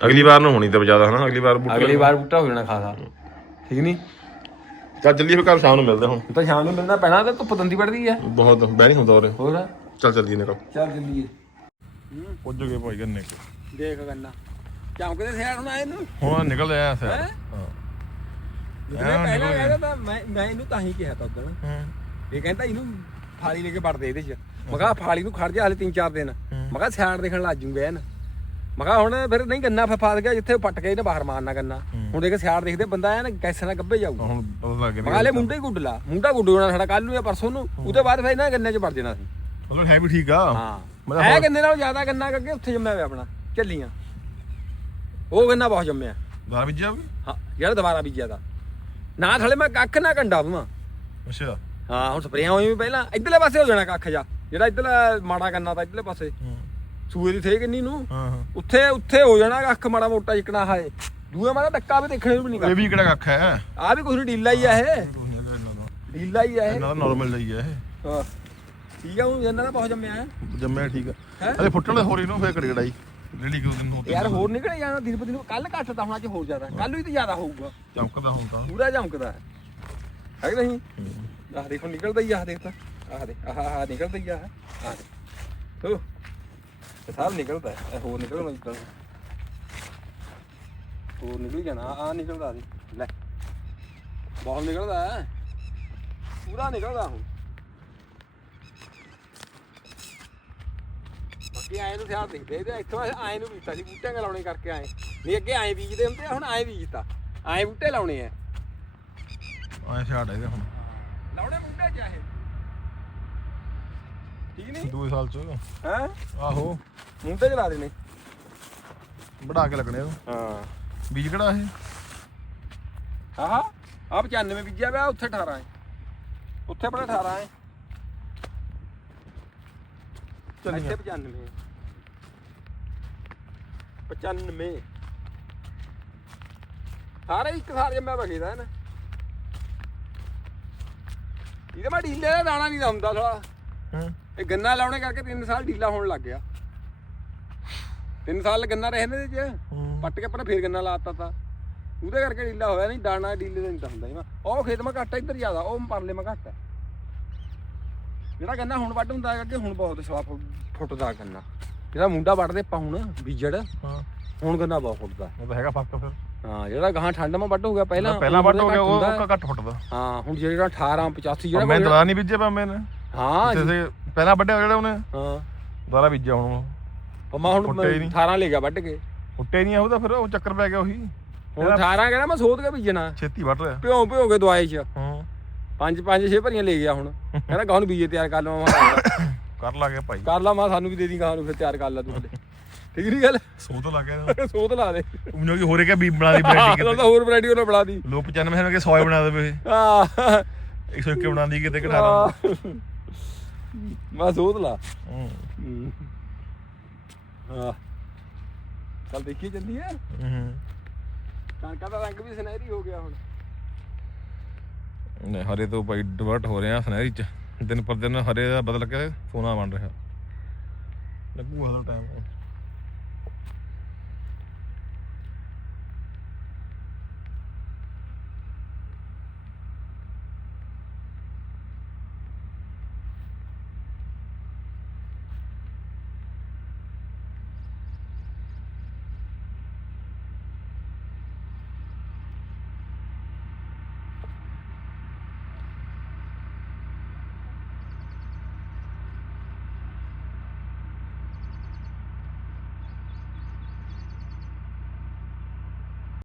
ਅਗਲੀ ਵਾਰ ਨੂੰ ਹੋਣੀ ਤਾਂ ਜ਼ਿਆਦਾ ਹਨਾ? ਅਗਲੀ ਵਾਰ ਬੂਟੇ ਅਗਲੀ ਵਾਰ ਬੂਟਾ ਹੋ ਜਾਣਾ ਖਾਸਾ। ਠੀਕ ਨਹੀਂ ਚੱਲ ਚੱਲੀਏ ਫਿਰ ਕੱਲ ਸ਼ਾਮ ਨੂੰ ਮਿਲਦੇ ਹਾਂ ਹੁਣ। ਤਾਂ ਸ਼ਾਮ ਨੂੰ ਮਿਲਣਾ ਪੈਣਾ ਤੇ ਧੁੱਪ ਦੰਦੀ ਪੜਦੀ ਆ। ਬਹੁਤ ਬਹਿ ਨਹੀਂ ਹੁੰਦਾ ਉਰੇ। ਹੋਰ? ਚੱਲ ਚੱਲੀਏ ਨਿਕਲ। ਚੱਲ ਜਲਦੀ ਪੁੱਜ ਗਏ ਭਾਈ ਗੰਨੇ ਦੇਖ ਗੰਨਾ। ਚੌਂਕਦੇ ਸਿਆੜ ਹੁਣ ਆਏ ਨੂੰ? ਹੁਣ ਨਿਕਲ ਆਇਆ ਸਰ ਹੈਂ? ਮੈਂ ਪਹਿਲਾਂ ਕਹਿੰਦਾ ਤਾਂ ਮੈਂ ਮੈਂ ਇਹਨੂੰ ਤਾਂ ਹੀ ਕਿਹਾ ਤਾ ਉਦੋਂ ਇਹ ਕਹਿੰਦਾ ਇਹਨੂੰ ਫਾਲੀ ਲੈ ਕੇ ਵੜਦੇ ਇਹਦੇ ਚ। ਮੈਂ ਕਿਹਾ ਫਾਲੀ ਨੂੰ ਖੜ ਜਾ ਹਲੇ 3-4 ਦਿਨ। ਮੈਂ ਕਿਹਾ ਸਿਆੜ ਦੇਖਣ ਲੱਗ ਜੂਗੇ ਇਹਨ ਮੈਂ ਕਿਹਾ ਹੁਣ ਫਿਰ ਨਹੀਂ ਗੰਨਾ ਫਿਰ ਫਸ ਗਿਆ ਜਿੱਥੇ ਉਹ ਪੱਟ ਕੇ ਇਹਨੇ ਬਾਹਰ ਮਾਰਨਾ ਗੰਨਾ। ਹੁਣ ਦੇਖ ਸਿਆੜ ਦੇਖਦੇ ਬੰਦਾ ਐਨ ਕੈਸੇ ਨਾਲ ਗੱਬੇ ਜਾਊਗਾ ਹੁਣ ਪਤਾ ਲੱਗ ਮੁੰਡਾ ਹੀ ਗੁੱਡ ਲਾ ਮੁੰਡਾ ਗੁੱਡ ਹੋਣਾ ਸਾਡਾ ਕੱਲ ਨੂੰ ਜਾਂ ਪਰਸੋਂ ਨੂੰ ਉਹਦੇ ਬਾਅਦ ਫਿਰ ਇਹਨਾਂ ਗੰਨੇ ਚ ਵੜ ਜਾਣਾ ਸੀ। ਮਤਲਬ ਹੈ ਵੀ ਠੀਕ ਆ। ਹਾਂ। ਇਹ ਗੰਨੇ ਨਾਲੋਂ ਜ਼ਿਆਦਾ ਗੰਨਾ ਅੱਗੇ ਉੱਥੇ ਜੰਮਿਆ ਹੋਇਆ ਆਪਣਾ ਝੱਲੀਆਂ। ਉਹ ਗੰਨਾ ਬਹੁਤ ਜੰਮਿਆ। ਦਾਰ ਵਿੱਚ ਜਾ ਹਾਂ ਜਿਹੜਾ ਦੁਬਾਰਾ ਬੀਜਿਆ ਦਾ ਨਾ ਥਲੇ ਮੈਂ ਕੱਖ ਨਾ ਕੰਡਾ ਦੂੰਗਾ ਅੱਛਾ। ਹਾਂ ਹੁਣ ਸਪਰੇਆਂ ਹੋਈ ਵੀ ਪਹਿਲਾਂ ਇਧਰਲੇ ਪਾਸੇ ਹੋ ਜਾਣਾ ਕੱਖ ਜਾ ਜਿਹੜਾ ਇਧਰਲਾ ਮਾੜਾ ਕੰਨਾ ਤਾਂ ਇਧਰਲੇ ਪਾਸੇ। ਸੂਏ ਦੀ ਥੇ ਕਿੰਨੀ ਨੂੰ? ਹਾਂ ਹਾਂ। ਉੱਥੇ ਉੱਥੇ ਹੋ ਜਾਣਾ ਕੱਖ ਮਾੜਾ ਮੋਟਾ ਜਿਕਣਾ ਹਾਏ। ਦੂਏ ਮਾੜਾ ਡੱਕਾ ਵੀ ਦੇਖਣੇ ਨੂੰ ਵੀ ਨਹੀਂ ਇਹ ਵੀ ਕਿਹੜਾ ਕੱਖ ਹੈ? ਆ ਵੀ ਕੁਛ ਨਹੀਂ ਢੀਲਾ ਹੀ ਆ ਇਹ। ਢੀਲਾ ਹੀ ਆ ਇਹ। ਦਾ ਨਾਰਮਲ ਜਾਈ ਹੈ ਇਹ। ਹਾਂ। ਠੀਕ ਆ ਉਹ ਇਹਨਾਂ ਦਾ ਬਹੁਤ ਜੰਮਿਆ ਹੈ। ਜੰਮਿਆ ਠੀਕ ਆ। ਹੈਂ? ਅਰੇ ਫੁੱਟਣ ਦੇ ਹੋਰ ਇਹਨੂੰ ਫੇਰ ਕੜਗੜਾਈ ਰੇੜੀ ਕਿਉਂ ਦਿਨ ਹੋਤੇ ਯਾਰ ਹੋਰ ਨਿਕਲ ਜਾਣਾ ਦਿਨ ਪਰ ਦਿਨ ਕੱਲ ਘੱਟ ਤਾਂ ਹੁਣ ਅੱਜ ਹੋਰ ਜ਼ਿਆਦਾ। ਕੱਲ ਵੀ ਤਾਂ ਜ਼ਿਆਦਾ ਹੋਊਗਾ। ਚਮਕਦਾ ਹੁੰਦਾ ਪੂਰਾ ਚਮਕਦਾ ਹੈ। ਹੈ ਕਿ ਨਹੀਂ? ਆਹ ਦੇਖੋ ਨਿਕਲਦਾ ਹੀ ਆਹ ਦੇਖ ਤਾਂ। ਆਹ ਦੇ ਆਹ ਆਹ ਨਿਕਲਦਾ ਹੀ ਆਹ ਆਹ ਦੇ ਸਭ ਨਿਕਲਦਾ ਹੈ। ਇਹ ਹੋਰ ਨਿਕਲਣਾ ਨਿਕਲ ਹੋਰ ਨਿਕਲ ਜਾਣਾ। ਆ ਨਿਕਲਦਾ ਸੀ ਲੈ। ਬਹੁਤ ਨਿਕਲਦਾ ਹੈ। ਪੂਰਾ ਨਿਕਲਦਾ ਹੁਣ ਬਾਕੀ ਆਏ ਨੂੰ ਸਿਆਰ ਦੇਖਦੇ ਇਹਦੇ ਇੱਥੋਂ ਆਏ ਨੂੰ ਬੀਜਤਾ ਸੀ। ਬੂਟਿਆਂ ਗਾ ਲਾਉਣੇ ਕਰਕੇ ਆਏ। ਨਹੀਂ ਅੱਗੇ ਆਏ ਬੀਜਦੇ ਹੁੰਦੇ ਹੁਣ ਆਏ ਬੀਜਤਾ। ਆਏ ਬੂਟੇ ਲਾਉਣੇ ਆ। ਆਏ ਛਾੜ ਇਹਦੇ ਹੁਣ। ਲਾਉਣੇ ਮੁੰਡੇ ਚਾਹੇ ਠੀਕ ਨਹੀਂ? ਦੋ ਸਾਲ ਚ ਹੈ ਆਹੋ। ਮੁੰਡੇ ਚਲਾ ਦੇਣੇ। ਵੜਾ ਕੇ ਲੱਗਣੇ ਉਹ ਹਾਂ। ਬੀਜ ਕਿਹੜਾ ਇਹ? ਆਹ ਆ 95 ਬੀਜਿਆ ਪਿਆ ਉੱਥੇ 18 ਹੈ ਉੱਥੇ ਆਪਣਾ 18 ਹੈ ਚੱਲੀਆਂ ਇੱਥੇ 95 95 ਸਾਰੇ ਇੱਕ ਸਾਰ ਜੰਮਿਆ ਬਖੇਦਾ ਨਾ ਇਹਦੇ ਮੈਂ ਢੀਲੇ ਦਾ ਦਾਣਾ ਨਹੀਂ ਦਾ ਹੁੰਦਾ ਸਾਲਾ। ਹਾਂ? ਇਹ ਗੰਨਾ ਲਾਉਣੇ ਕਰਕੇ 3 ਸਾਲ ਢੀਲਾ ਹੋਣ ਲੱਗ ਗਿਆ। 3 ਸਾਲ ਗੰਨਾ ਰਹੇ ਨੇ ਚ? ਪੱਟ ਕੇ ਆਪਣਾ ਫੇਰ ਗੰਨਾ ਲਾਤਾ ਤਾ। ਉਹਦੇ ਕਰਕੇ ਢੀਲਾ ਹੋਇਆ ਨਹੀਂ ਦਾਣਾ ਢੀਲੇ ਦਾ ਨਹੀਂ ਤਾਂ ਹੁੰਦਾ ਜਮਾ ਉਹ ਖੇਤ ਮੈਂ ਘੱਟ ਇੱਧਰ ਜ਼ਿਆਦਾ ਉਹ ਪਰਲੇ ਮੈਂ ਘੱਟ ਜਿਹੜਾ ਗੰਨਾ ਹੁਣ ਵੱਢ ਹੁੰਦਾ ਹੈ ਅੱਗੇ ਹੁਣ ਬਹੁਤ ਸਵਾ ਫੁੱਟਦਾ ਗੰਨਾ। ਜਿਹੜਾ ਮੁੰਡਾ ਵੱਢਦੇ ਆਪਾਂ ਹੁਣ ਬੀਜੜ ਹਾਂ। ਹੁਣ ਗੰਨਾ ਬਹੁਤ ਫੁੱਟਦਾ ਉਹ ਤਾਂ ਹੈਗਾ ਫ਼ਰਕ ਫਿਰ। ਹਾਂ ਜਿਹੜਾ ਗਾਹਾਂ ਠੰਡ ਮਾ ਵੱਢ ਹੋ ਗਿਆ ਪਹਿਲਾਂ ਪਹਿਲਾਂ ਵੱਟ ਹੋ ਗਿਆ ਉਹ ਘੱਟ ਫੁੱਟਦਾ। ਹਾਂ ਹੁਣ ਜਿਹੜਾ 18 85 ਜਿਹੜਾ ਮੈਂ ਦਵਾ ਨਹੀਂ ਬੀਜੇ ਪਾ ਮੈਨੇ ਹਾਂ ਤੇ ਪਹਿਲਾਂ ਵੱਡੇ ਜਿਹੜੇ ਉਹਨੇ? ਹਾਂ। ਦੁਬਾਰਾ ਬੀਜਿਆ ਹੁਣ ਉਹ। ਉਹ ਮੈਂ ਹੁਣ ਫੁੱਟੇ ਹੀ ਨਹੀਂ। 18 ਲੈ ਗਿਆ ਵੱਢ ਕੇ। ਫੁੱਟੇ ਨਹੀਂ ਉਹਦਾ ਫਿਰ ਉਹ ਚੱਕਰ ਪੈ ਗਿਆ ਉਹੀ। ਹੁਣ 18 ਕਹਿੰਦਾ ਮੈਂ ਸੋਧ ਕੇ ਬੀਜਣਾ। ਛੇਤੀ ਵੱਢ ਲਿਆ ਭਿਉਂ ਭਿਉਂ ਕੇ ਦਵਾਈ ਚ। ਹਾਂ। ਪੰਜ ਪੰਜ ਛੇ ਭਰੀਆਂ ਲੈ ਗਿਆ ਹੁਣ। ਕਹਿੰਦਾ ਗਾਹ ਨੂੰ ਬੀਜੇ ਤਿਆਰ ਕਰ ਲਵਾਂ ਕਰ ਲਾ ਗਿਆ ਭਾਈ। ਕਰ ਲਾ ਮੈਂ ਸਾਨੂੰ ਵੀ ਦੇ ਦੀ ਗਾਹ ਨੂੰ ਫਿਰ ਤਿਆਰ ਕਰ ਲਾ ਤੂੰ ਹਲੇ। ਠੀਕ ਨਹੀਂ ਗੱਲ? ਸੋ ਤੋਂ ਲੱਗ ਗਿਆ ਸੋਧ ਲਾ ਦੇ। ਉਹਨਾਂ ਕੀ ਹੋਰੇ ਕਿਆ ਵੀ ਬਣਾ ਦੀ ਬ੍ਰੈਂਡਿੰਗ ਆਹ ਕਿਤੇ। ਤਾਂ ਹੋਰ ਵੈਰਾਈਟੀ ਉਹਨਾਂ ਬਣਾ ਦੀ। ਲੋਕ 95 ਹੈ ਕਿ 100 ਬਣਾ ਦੇਵੇ ਇਹ। ਆ 101 ਬਣਾ ਦੀ ਕਿਤੇ 18 ਮੈਂ ਸੋਧ ਲਾ। ਹੂੰ। ਹਾਂ। ਚੱਲ ਦੇਖੀ ਜਲਦੀ ਹੈ ਹੂੰ। ਕਣਕਾਂ ਦਾ ਰੰਗ ਵੀ ਸੁਨਹਿਰੀ ਹੋ ਗਿਆ ਹੁਣ। ਨੇ ਹਰੇ ਤੋਂ ਭਾਈ ਡਿਵਰਟ ਹੋ ਰਿਹਾ ਸੁਨਹਿਰੀ ਚ। ਦਿਨ ਪਰ ਦਿਨ ਹਰੇ ਦਾ ਬਦਲ ਕੇ ਸੋਨਾ ਬਣ ਰਿਹਾ। ਲੱਗੂ ਹਦੋਂ ਟਾਈਮ